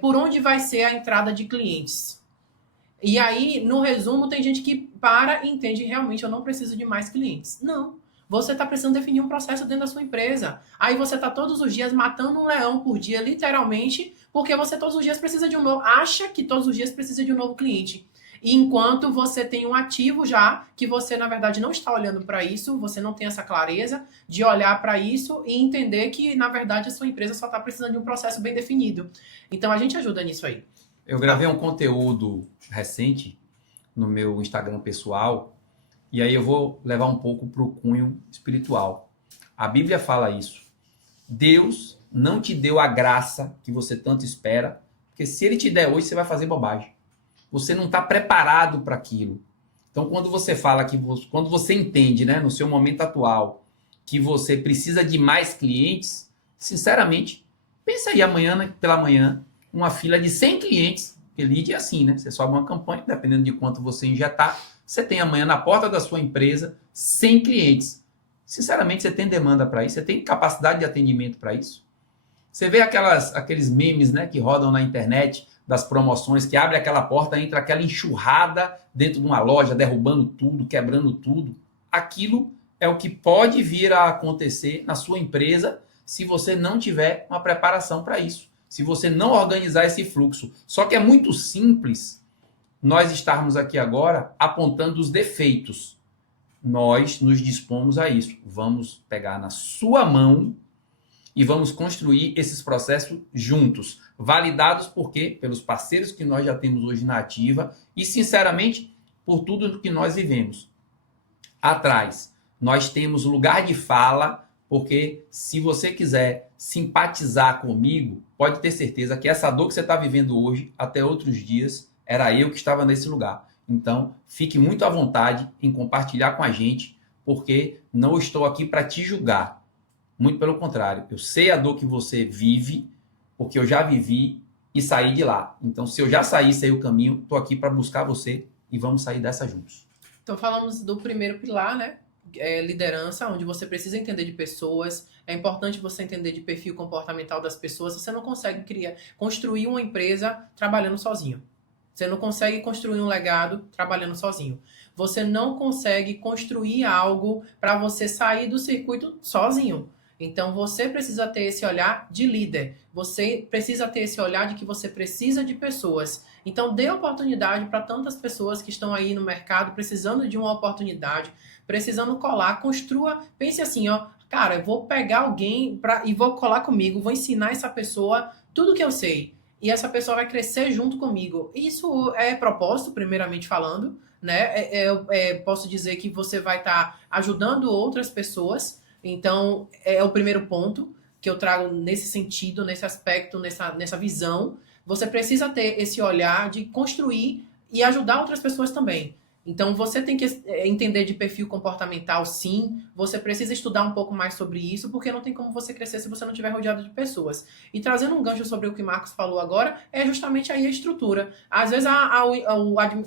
Por onde vai ser a entrada de clientes? E aí, no resumo, tem gente que para e entende, realmente, eu não preciso de mais clientes. Não. Você está precisando definir um processo dentro da sua empresa. Aí você está todos os dias matando um leão por dia, literalmente, porque você todos os dias precisa de um novo... Acha que todos os dias precisa de um novo cliente. E enquanto você tem um ativo já, que você, na verdade, não está olhando para isso, você não tem essa clareza de olhar para isso e entender que, na verdade, a sua empresa só está precisando de um processo bem definido. Então, a gente ajuda nisso aí. Eu gravei um conteúdo recente no meu Instagram pessoal, e aí eu vou levar um pouco para o cunho espiritual. A Bíblia fala isso. Deus não te deu a graça que você tanto espera, porque se ele te der hoje, você vai fazer bobagem. Você não está preparado para aquilo. Então, quando você fala quando você entende, né, no seu momento atual, que você precisa de mais clientes, sinceramente, pensa aí amanhã, né, pela manhã, uma fila de 100 clientes, porque lead é assim, né? Você sobe uma campanha, dependendo de quanto você injetar, você tem amanhã na porta da sua empresa 100 clientes. Sinceramente, você tem demanda para isso? Você tem capacidade de atendimento para isso? Você vê aqueles memes, né, que rodam na internet, das promoções, que abre aquela porta, entra aquela enxurrada dentro de uma loja, derrubando tudo, quebrando tudo. Aquilo é o que pode vir a acontecer na sua empresa se você não tiver uma preparação para isso. Se você não organizar esse fluxo. Só que é muito simples nós estarmos aqui agora apontando os defeitos. Nós nos dispomos a isso. Vamos pegar na sua mão e vamos construir esses processos juntos. Validados por quê? Pelos parceiros que nós já temos hoje na ativa e, sinceramente, por tudo que nós vivemos. Atrás, nós temos lugar de fala, porque se você quiser simpatizar comigo, pode ter certeza que essa dor que você está vivendo hoje, até outros dias, era eu que estava nesse lugar. Então, fique muito à vontade em compartilhar com a gente, porque não estou aqui para te julgar. Muito pelo contrário, eu sei a dor que você vive, porque eu já vivi e saí de lá. Então, se eu já saí o caminho, estou aqui para buscar você e vamos sair dessa juntos. Então, falamos do primeiro pilar, né? Liderança, onde você precisa entender de pessoas. É importante você entender de perfil comportamental das pessoas. Você não consegue construir uma empresa trabalhando sozinho. Você não consegue construir um legado trabalhando sozinho. Você não consegue construir algo para você sair do circuito sozinho. Então, você precisa ter esse olhar de líder. Você precisa ter esse olhar de que você precisa de pessoas. Então, dê oportunidade para tantas pessoas que estão aí no mercado precisando de uma oportunidade, precisando colar, construa, pense assim, ó, cara, eu vou pegar alguém e vou colar comigo, vou ensinar essa pessoa tudo que eu sei. E essa pessoa vai crescer junto comigo. Isso é propósito, primeiramente falando, né? Posso dizer que você vai estar ajudando outras pessoas. Então, é o primeiro ponto que eu trago nesse sentido, nesse aspecto, nessa visão. você precisa ter esse olhar de construir e ajudar outras pessoas também. Então, você tem que entender de perfil comportamental, sim. Você precisa estudar um pouco mais sobre isso, porque não tem como você crescer se você não estiver rodeado de pessoas. E trazendo um gancho sobre o que o Marcos falou agora, é justamente aí a estrutura. Às vezes,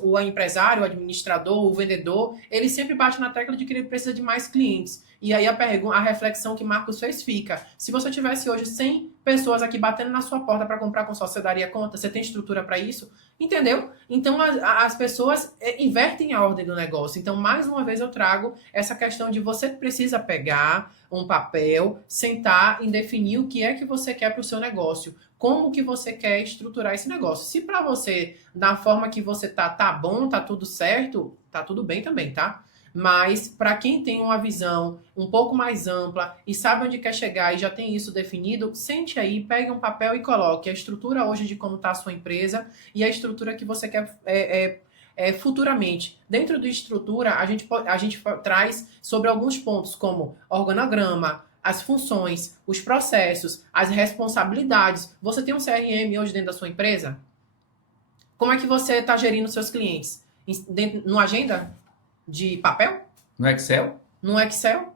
o empresário, o administrador, o vendedor, ele sempre bate na tecla de que ele precisa de mais clientes. E aí a reflexão que Marcos fez fica. Se você tivesse hoje 100 pessoas aqui batendo na sua porta para comprar consórcio, você daria conta? Você tem estrutura para isso? Entendeu? Então, as pessoas invertem a ordem do negócio. Então, mais uma vez, eu trago essa questão de você precisa pegar um papel, sentar e definir o que é que você quer para o seu negócio. Como que você quer estruturar esse negócio. Se para você, da forma que você tá bom, tá tudo certo, tá tudo bem também, tá? Mas para quem tem uma visão um pouco mais ampla e sabe onde quer chegar e já tem isso definido, sente aí, pegue um papel e coloque a estrutura hoje de como está a sua empresa e a estrutura que você quer futuramente. Dentro da estrutura, a gente traz sobre alguns pontos como organograma, as funções, os processos, as responsabilidades. Você tem um CRM hoje dentro da sua empresa? Como é que você está gerindo seus clientes? Numa agenda? De papel? No Excel? No Excel.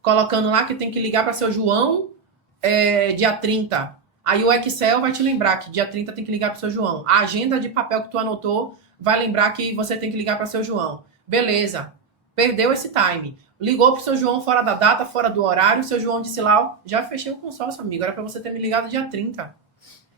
Colocando lá que tem que ligar para seu João dia 30. Aí o Excel vai te lembrar que dia 30 tem que ligar para seu João. A agenda de papel que tu anotou vai lembrar que você tem que ligar para seu João. Beleza. Perdeu esse time. Ligou pro seu João fora da data, fora do horário. O seu João disse lá, ó, já fechei o consórcio, amigo. Era para você ter me ligado dia 30.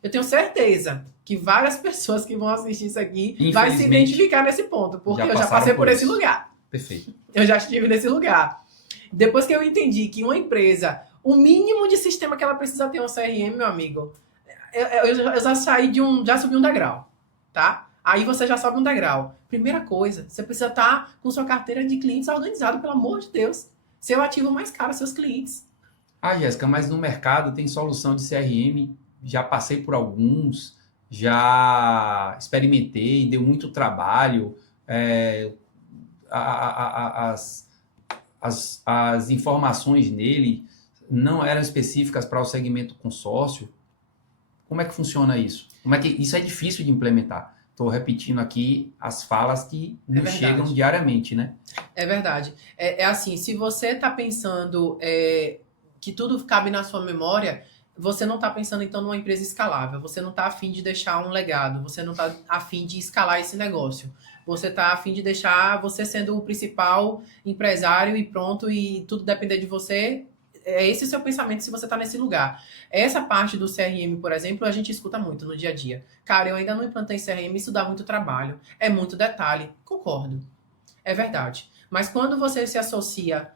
Eu tenho certeza que várias pessoas que vão assistir isso aqui vai se identificar nesse ponto, porque eu já passei por esse lugar. Perfeito. Eu já estive nesse lugar. Depois que eu entendi que uma empresa, o mínimo de sistema que ela precisa ter é um CRM, meu amigo, eu já saí já subi um degrau, tá? Aí você já sobe um degrau. Primeira coisa, você precisa estar com sua carteira de clientes organizada, pelo amor de Deus. Seu ativo mais caro, seus clientes. Ah, Jéssica, mas no mercado tem solução de CRM. Já passei por alguns, já experimentei, deu muito trabalho. As informações nele não eram específicas para o segmento consórcio. Como é que funciona isso? Isso é difícil de implementar? Estou repetindo aqui as falas que nos chegam diariamente, né? É verdade. É assim, se você está pensando que tudo cabe na sua memória, você não está pensando, então, numa empresa escalável. Você não está afim de deixar um legado. Você não está afim de escalar esse negócio. Você está afim de deixar você sendo o principal empresário e pronto, e tudo depender de você. É esse o seu pensamento se você está nesse lugar. Essa parte do CRM, por exemplo, a gente escuta muito no dia a dia. Cara, eu ainda não implantei CRM, isso dá muito trabalho. É muito detalhe. Concordo. É verdade. Mas quando você se associa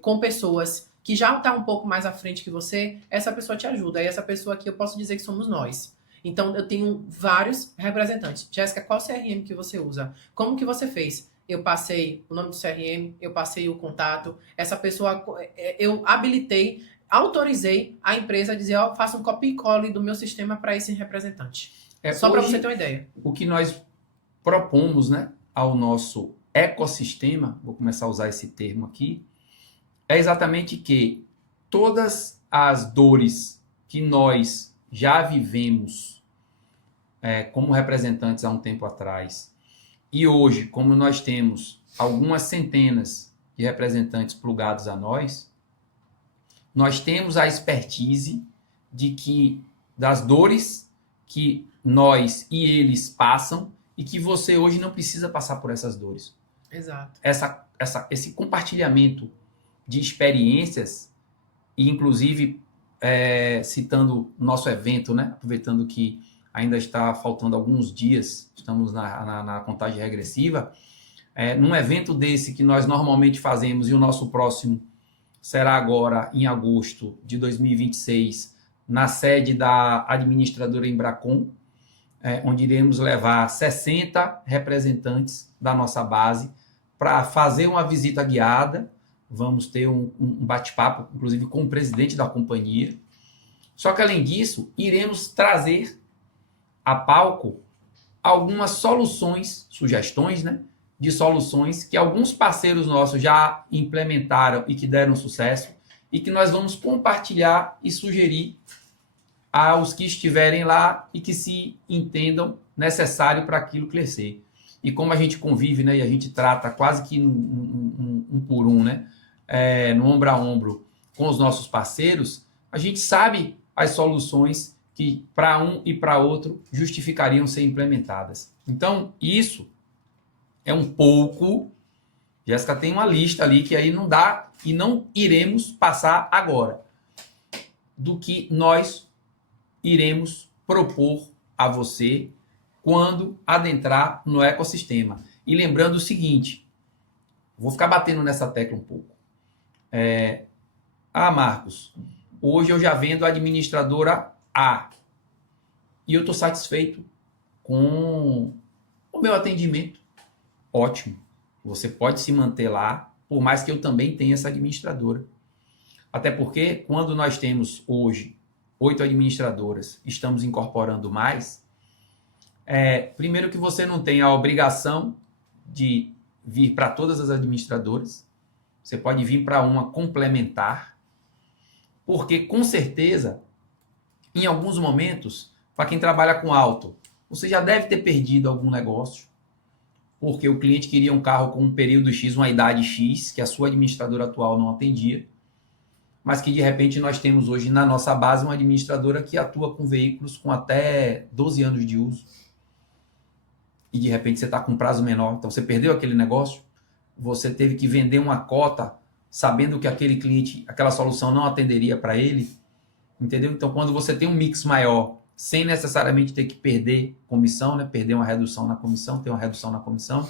com pessoas que já está um pouco mais à frente que você, essa pessoa te ajuda. E essa pessoa aqui eu posso dizer que somos nós. Então, eu tenho vários representantes. Jéssica, qual CRM que você usa? Como que você fez? Eu passei o nome do CRM, eu passei o contato. Essa pessoa, eu habilitei, autorizei a empresa a dizer, ó, faça um copy e cole do meu sistema para esse representante. Só para você ter uma ideia. O que nós propomos, né, ao nosso ecossistema, vou começar a usar esse termo aqui, é exatamente que todas as dores que nós já vivemos como representantes há um tempo atrás, e hoje, como nós temos algumas centenas de representantes plugados a nós temos a expertise das dores que nós e eles passam e que você hoje não precisa passar por essas dores. Exato. Esse compartilhamento de experiências, e inclusive citando nosso evento, né? Aproveitando que ainda está faltando alguns dias, estamos na contagem regressiva, num evento desse que nós normalmente fazemos, e o nosso próximo será agora em agosto de 2026, na sede da administradora Embracon, onde iremos levar 60 representantes da nossa base para fazer uma visita guiada. Vamos ter um bate-papo, inclusive, com o presidente da companhia. Só que, além disso, iremos trazer a palco algumas soluções, sugestões, né, de soluções que alguns parceiros nossos já implementaram e que deram sucesso, e que nós vamos compartilhar e sugerir aos que estiverem lá e que se entendam necessário para aquilo crescer. E como a gente convive, né, e a gente trata quase que um por um, né, no ombro a ombro com os nossos parceiros, a gente sabe as soluções que para um e para outro justificariam ser implementadas. Então, isso é um pouco... Jéssica tem uma lista ali que aí não dá e não iremos passar agora, do que nós iremos propor a você quando adentrar no ecossistema. E lembrando o seguinte, vou ficar batendo nessa tecla um pouco. Marcos, hoje eu já vendo a administradora A e eu estou satisfeito com o meu atendimento. Ótimo. Você pode se manter lá, por mais que eu também tenha essa administradora. Até porque, quando nós temos hoje 8 administradoras, estamos incorporando mais, primeiro que você não tem a obrigação de vir para todas as administradoras, você pode vir para uma complementar, porque com certeza, em alguns momentos, para quem trabalha com auto, você já deve ter perdido algum negócio, porque o cliente queria um carro com um período X, uma idade X, que a sua administradora atual não atendia, mas que de repente nós temos hoje na nossa base uma administradora que atua com veículos com até 12 anos de uso. E de repente você está com um prazo menor, então você perdeu aquele negócio, você teve que vender uma cota sabendo que aquele cliente, aquela solução não atenderia para ele, entendeu? Então quando você tem um mix maior, sem necessariamente ter que perder comissão, né? Perder uma redução na comissão, ter uma redução na comissão,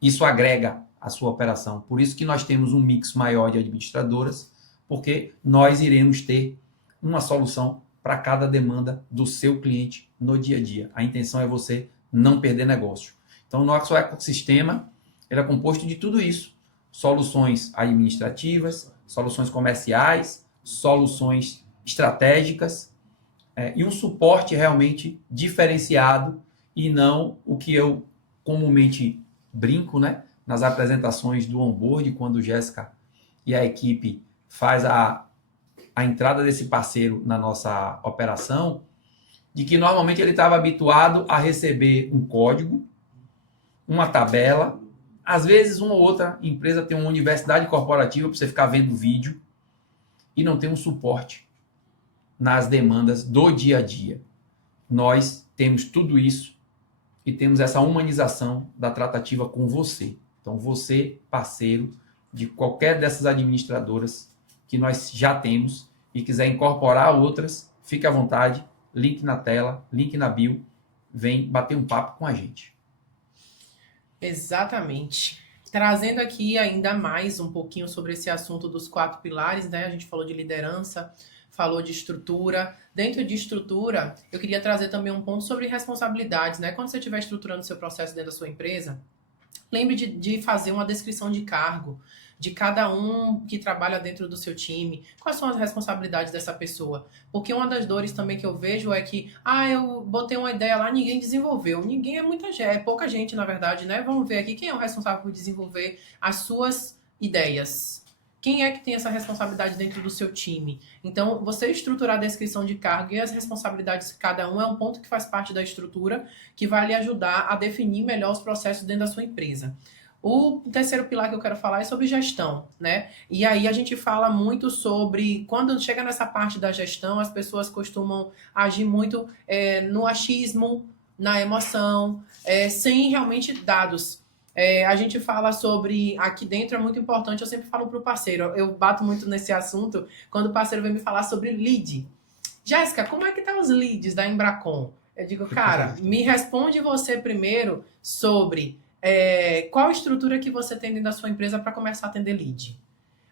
isso agrega a sua operação. Por isso que nós temos um mix maior de administradoras, porque nós iremos ter uma solução para cada demanda do seu cliente no dia a dia. A intenção é você não perder negócio. Então, o nosso ecossistema ele é composto de tudo isso. Soluções administrativas, soluções comerciais, soluções estratégicas, e um suporte realmente diferenciado e não o que eu comumente brinco, né, nas apresentações do onboard, quando Jéssica e a equipe faz a entrada desse parceiro na nossa operação, de que normalmente ele estava habituado a receber um código, uma tabela, às vezes uma ou outra empresa tem uma universidade corporativa para você ficar vendo vídeo e não tem um suporte nas demandas do dia a dia. Nós temos tudo isso e temos essa humanização da tratativa com você. Então, você, parceiro de qualquer dessas administradoras que nós já temos e quiser incorporar outras, fique à vontade, link na tela, link na bio, vem bater um papo com a gente. Exatamente. Trazendo aqui ainda mais um pouquinho sobre esse assunto dos 4 pilares, né? A gente falou de liderança, falou de estrutura. Dentro de estrutura, eu queria trazer também um ponto sobre responsabilidades, né? Quando você estiver estruturando o seu processo dentro da sua empresa, lembre de fazer uma descrição de cargo, de cada um que trabalha dentro do seu time, quais são as responsabilidades dessa pessoa. Porque uma das dores também que eu vejo é que, eu botei uma ideia lá, ninguém desenvolveu. Ninguém é muita gente, é pouca gente, na verdade, né? Vamos ver aqui quem é o responsável por desenvolver as suas ideias. Quem é que tem essa responsabilidade dentro do seu time? Então, você estruturar a descrição de cargo e as responsabilidades de cada um é um ponto que faz parte da estrutura que vai lhe ajudar a definir melhor os processos dentro da sua empresa. O terceiro pilar que eu quero falar é sobre gestão, né? E aí a gente fala muito sobre... Quando chega nessa parte da gestão, as pessoas costumam agir muito no achismo, na emoção, sem realmente dados. A gente fala sobre... Aqui dentro é muito importante, eu sempre falo para o parceiro, eu bato muito nesse assunto, quando o parceiro vem me falar sobre lead. Jéssica, como é que tá os leads da Embracon? Eu digo, cara, me responde você primeiro sobre qual estrutura que você tem dentro da sua empresa para começar a atender lead.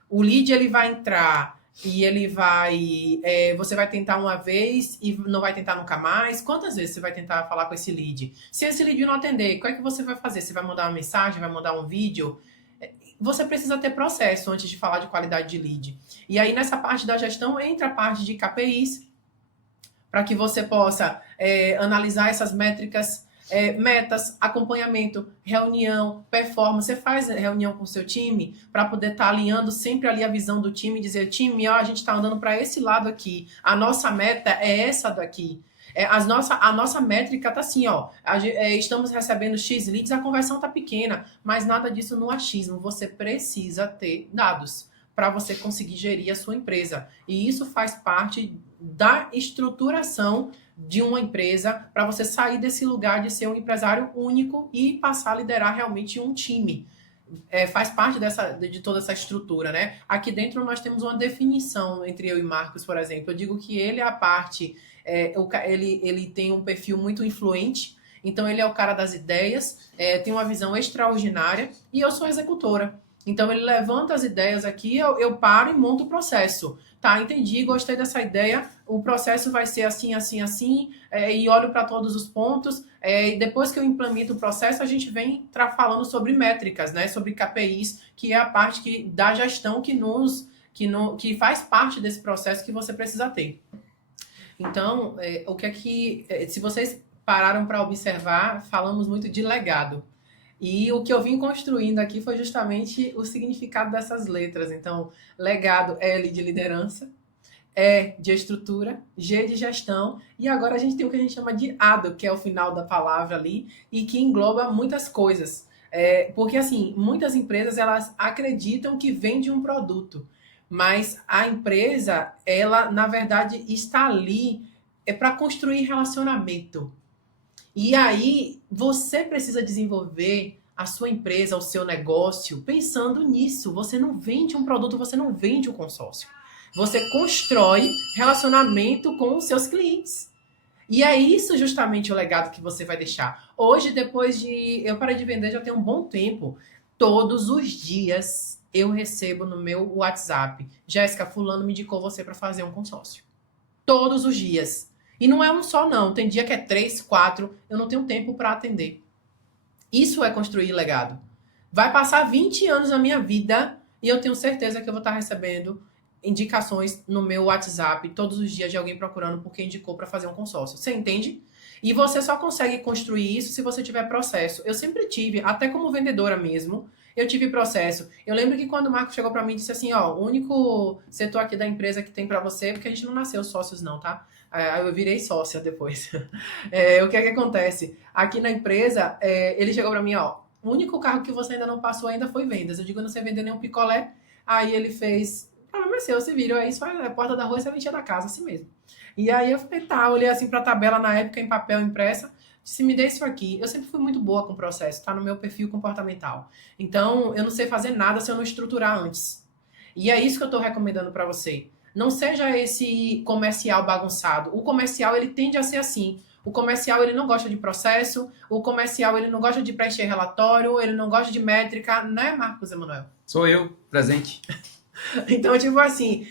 O lead, ele vai entrar e ele vai... você vai tentar uma vez e não vai tentar nunca mais. Quantas vezes você vai tentar falar com esse lead? Se esse lead não atender, o que é que você vai fazer? Você vai mandar uma mensagem, vai mandar um vídeo? Você precisa ter processo antes de falar de qualidade de lead. E aí, nessa parte da gestão, entra a parte de KPIs, para que você possa analisar essas métricas, Metas, acompanhamento, reunião, performance. Você faz reunião com o seu time para poder estar alinhando sempre ali a visão do time e dizer, time, ó, a gente está andando para esse lado aqui. A nossa meta é essa daqui. A nossa métrica tá assim, ó. Estamos recebendo X leads, a conversão tá pequena, mas nada disso no achismo. Você precisa ter dados para você conseguir gerir a sua empresa. E isso faz parte da estruturação de uma empresa para você sair desse lugar de ser um empresário único e passar a liderar realmente um time. Faz parte de toda essa estrutura, né? Aqui dentro nós temos uma definição entre eu e Marcos, por exemplo. Eu digo que ele é a parte, ele tem um perfil muito influente, então ele é o cara das ideias, tem uma visão extraordinária e eu sou a executora. Então ele levanta as ideias aqui, eu paro e monto o processo. Tá, entendi, gostei dessa ideia, o processo vai ser assim, assim, assim, e olho para todos os pontos. E depois que eu implemento o processo, a gente vem falando sobre métricas, né? Sobre KPIs, que é a parte da gestão que faz parte desse processo que você precisa ter. Então, o que é que, se vocês pararam para observar, falamos muito de legado. E o que eu vim construindo aqui foi justamente o significado dessas letras. Então, legado, L de liderança, E de estrutura, G de gestão, e agora a gente tem o que a gente chama de ADO, que é o final da palavra ali, e que engloba muitas coisas. Porque, assim, muitas empresas, elas acreditam que vende um produto, mas a empresa, ela, na verdade, está ali para construir relacionamento. E aí, você precisa desenvolver a sua empresa, o seu negócio, pensando nisso. Você não vende um produto, você não vende um consórcio. Você constrói relacionamento com os seus clientes. E é isso justamente o legado que você vai deixar. Hoje, depois de... Eu parei de vender já tem um bom tempo. Todos os dias eu recebo no meu WhatsApp. Jéssica, fulano me indicou você para fazer um consórcio. Todos os dias. E não é um só, não. Tem dia que é 3, 4. Eu não tenho tempo para atender. Isso é construir legado. Vai passar 20 anos na minha vida e eu tenho certeza que eu vou estar recebendo indicações no meu WhatsApp todos os dias de alguém procurando porque indicou para fazer um consórcio. Você entende? E você só consegue construir isso se você tiver processo. Eu sempre tive, até como vendedora mesmo, eu tive processo. Eu lembro que quando o Marco chegou para mim e disse assim, ó, o único setor aqui da empresa que tem para você, porque a gente não nasceu sócios não, tá? Eu virei sócia depois. O que é que acontece? Aqui na empresa, ele chegou para mim, ó, o único carro que você ainda não passou ainda foi vendas. Eu digo, não sei vender nenhum picolé. Aí ele fez, o problema é seu, você vira, isso é a porta da rua, você vendia da casa, assim mesmo. E aí eu falei, tá, olhei assim pra tabela na época em papel impressa, disse, me dê isso aqui. Eu sempre fui muito boa com o processo, tá no meu perfil comportamental. Então, eu não sei fazer nada se eu não estruturar antes. E é isso que eu tô recomendando pra você. Não seja esse comercial bagunçado. O comercial, ele tende a ser assim. O comercial, ele não gosta de processo. O comercial, ele não gosta de preencher relatório. Ele não gosta de métrica. Né, Marcos Emanuel? Sou eu, presente. Então, tipo assim,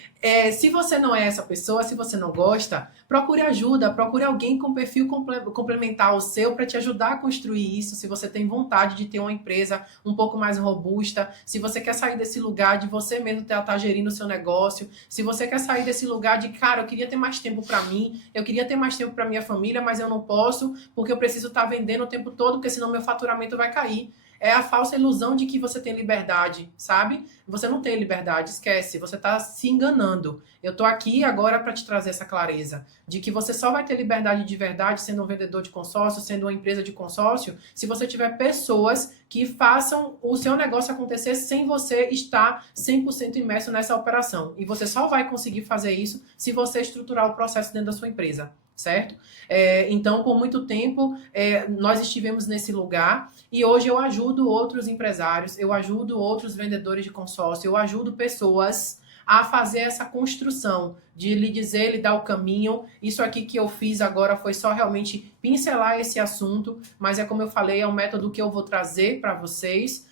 se você não é essa pessoa, se você não gosta, procure ajuda, procure alguém com perfil complementar ao seu para te ajudar a construir isso. Se você tem vontade de ter uma empresa um pouco mais robusta, se você quer sair desse lugar de você mesmo estar gerindo o seu negócio, se você quer sair desse lugar de, cara, eu queria ter mais tempo para mim, eu queria ter mais tempo para minha família, mas eu não posso porque eu preciso estar vendendo o tempo todo, porque senão meu faturamento vai cair. É a falsa ilusão de que você tem liberdade, sabe? Você não tem liberdade, esquece. Você está se enganando. Eu tô aqui agora para te trazer essa clareza de que você só vai ter liberdade de verdade sendo um vendedor de consórcio, sendo uma empresa de consórcio, se você tiver pessoas que façam o seu negócio acontecer sem você estar 100% imerso nessa operação. E você só vai conseguir fazer isso se você estruturar o processo dentro da sua empresa. Certo? Então, por muito tempo, nós estivemos nesse lugar e hoje eu ajudo outros empresários, eu ajudo outros vendedores de consórcio, eu ajudo pessoas a fazer essa construção de lhe dizer, lhe dar o caminho. Isso aqui que eu fiz agora foi só realmente pincelar esse assunto, mas é como eu falei, é um método que eu vou trazer para vocês,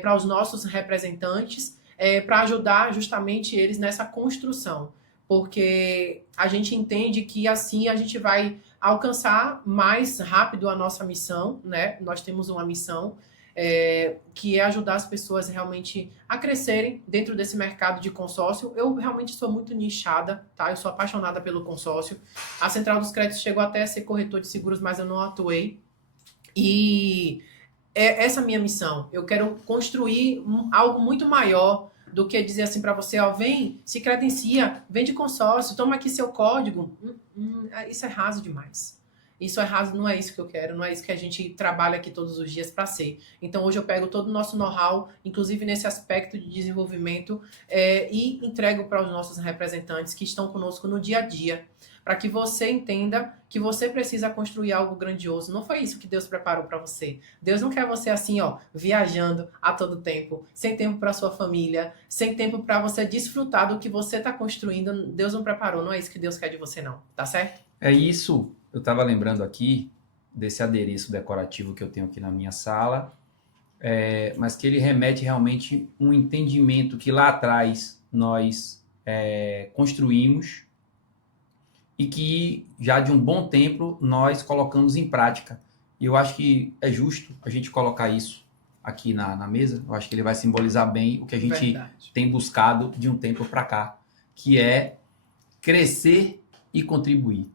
para os nossos representantes, para ajudar justamente eles nessa construção. Porque a gente entende que assim a gente vai alcançar mais rápido a nossa missão, né? Nós temos uma missão que é ajudar as pessoas realmente a crescerem dentro desse mercado de consórcio. Eu realmente sou muito nichada, tá? Eu sou apaixonada pelo consórcio. A Central dos Créditos chegou até a ser corretor de seguros, mas eu não atuei. E é essa minha missão. Eu quero construir algo muito maior do que dizer assim para você, ó, vem, se credencia, vende consórcio, toma aqui seu código. Isso é raso demais. Isso é raso, não é isso que eu quero, não é isso que a gente trabalha aqui todos os dias para ser. Então hoje eu pego todo o nosso know-how, inclusive nesse aspecto de desenvolvimento, e entrego para os nossos representantes que estão conosco no dia a dia, para que você entenda que você precisa construir algo grandioso. Não foi isso que Deus preparou para você. Deus não quer você assim, ó, viajando a todo tempo, sem tempo para sua família, sem tempo para você desfrutar do que você está construindo. Deus não preparou, não é isso que Deus quer de você não, tá certo? É isso, eu estava lembrando aqui desse adereço decorativo que eu tenho aqui na minha sala, mas que ele remete realmente um entendimento que lá atrás nós construímos e que já de um bom tempo nós colocamos em prática. E eu acho que é justo a gente colocar isso aqui na mesa. Eu acho que ele vai simbolizar bem o que a gente tem buscado de um tempo para cá, que é crescer e contribuir.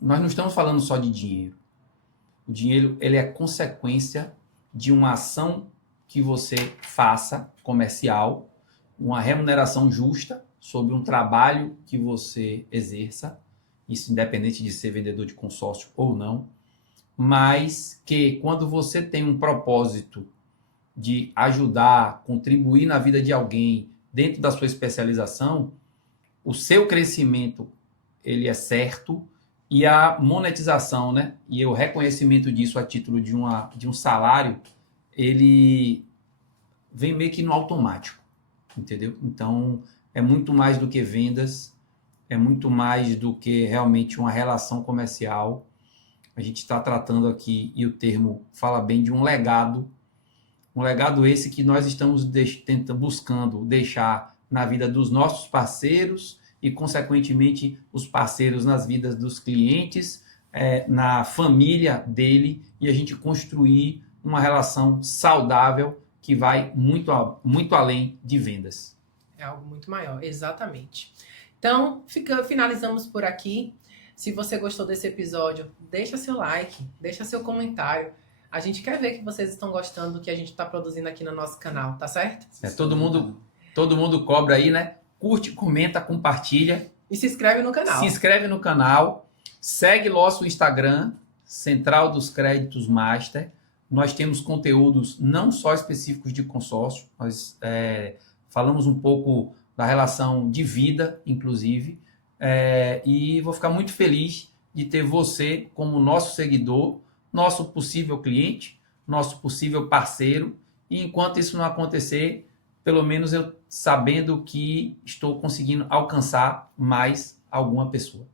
Nós não estamos falando só de dinheiro. O dinheiro, ele é consequência de uma ação que você faça, comercial, uma remuneração justa sobre um trabalho que você exerça, isso independente de ser vendedor de consórcio ou não, mas que quando você tem um propósito de ajudar, contribuir na vida de alguém dentro da sua especialização, o seu crescimento ele é certo e a monetização, né, e o reconhecimento disso a título de um salário, ele vem meio que no automático, entendeu? Então, é muito mais do que vendas, é muito mais do que realmente uma relação comercial. A gente está tratando aqui, e o termo fala bem, de um legado esse que nós estamos buscando deixar na vida dos nossos parceiros e, consequentemente, os parceiros nas vidas dos clientes, na família dele, e a gente construir uma relação saudável que vai muito além de vendas. É algo muito maior, exatamente. Então, finalizamos por aqui. Se você gostou desse episódio, deixa seu like, deixa seu comentário. A gente quer ver que vocês estão gostando do que a gente está produzindo aqui no nosso canal, tá certo? Todo mundo cobra aí, né? Curte, comenta, compartilha. E se inscreve no canal. Se inscreve no canal. Segue nosso Instagram, Central dos Créditos Master. Nós temos conteúdos não só específicos de consórcio, nós falamos um pouco da relação de vida, inclusive, e vou ficar muito feliz de ter você como nosso seguidor, nosso possível cliente, nosso possível parceiro, e enquanto isso não acontecer, pelo menos eu sabendo que estou conseguindo alcançar mais alguma pessoa.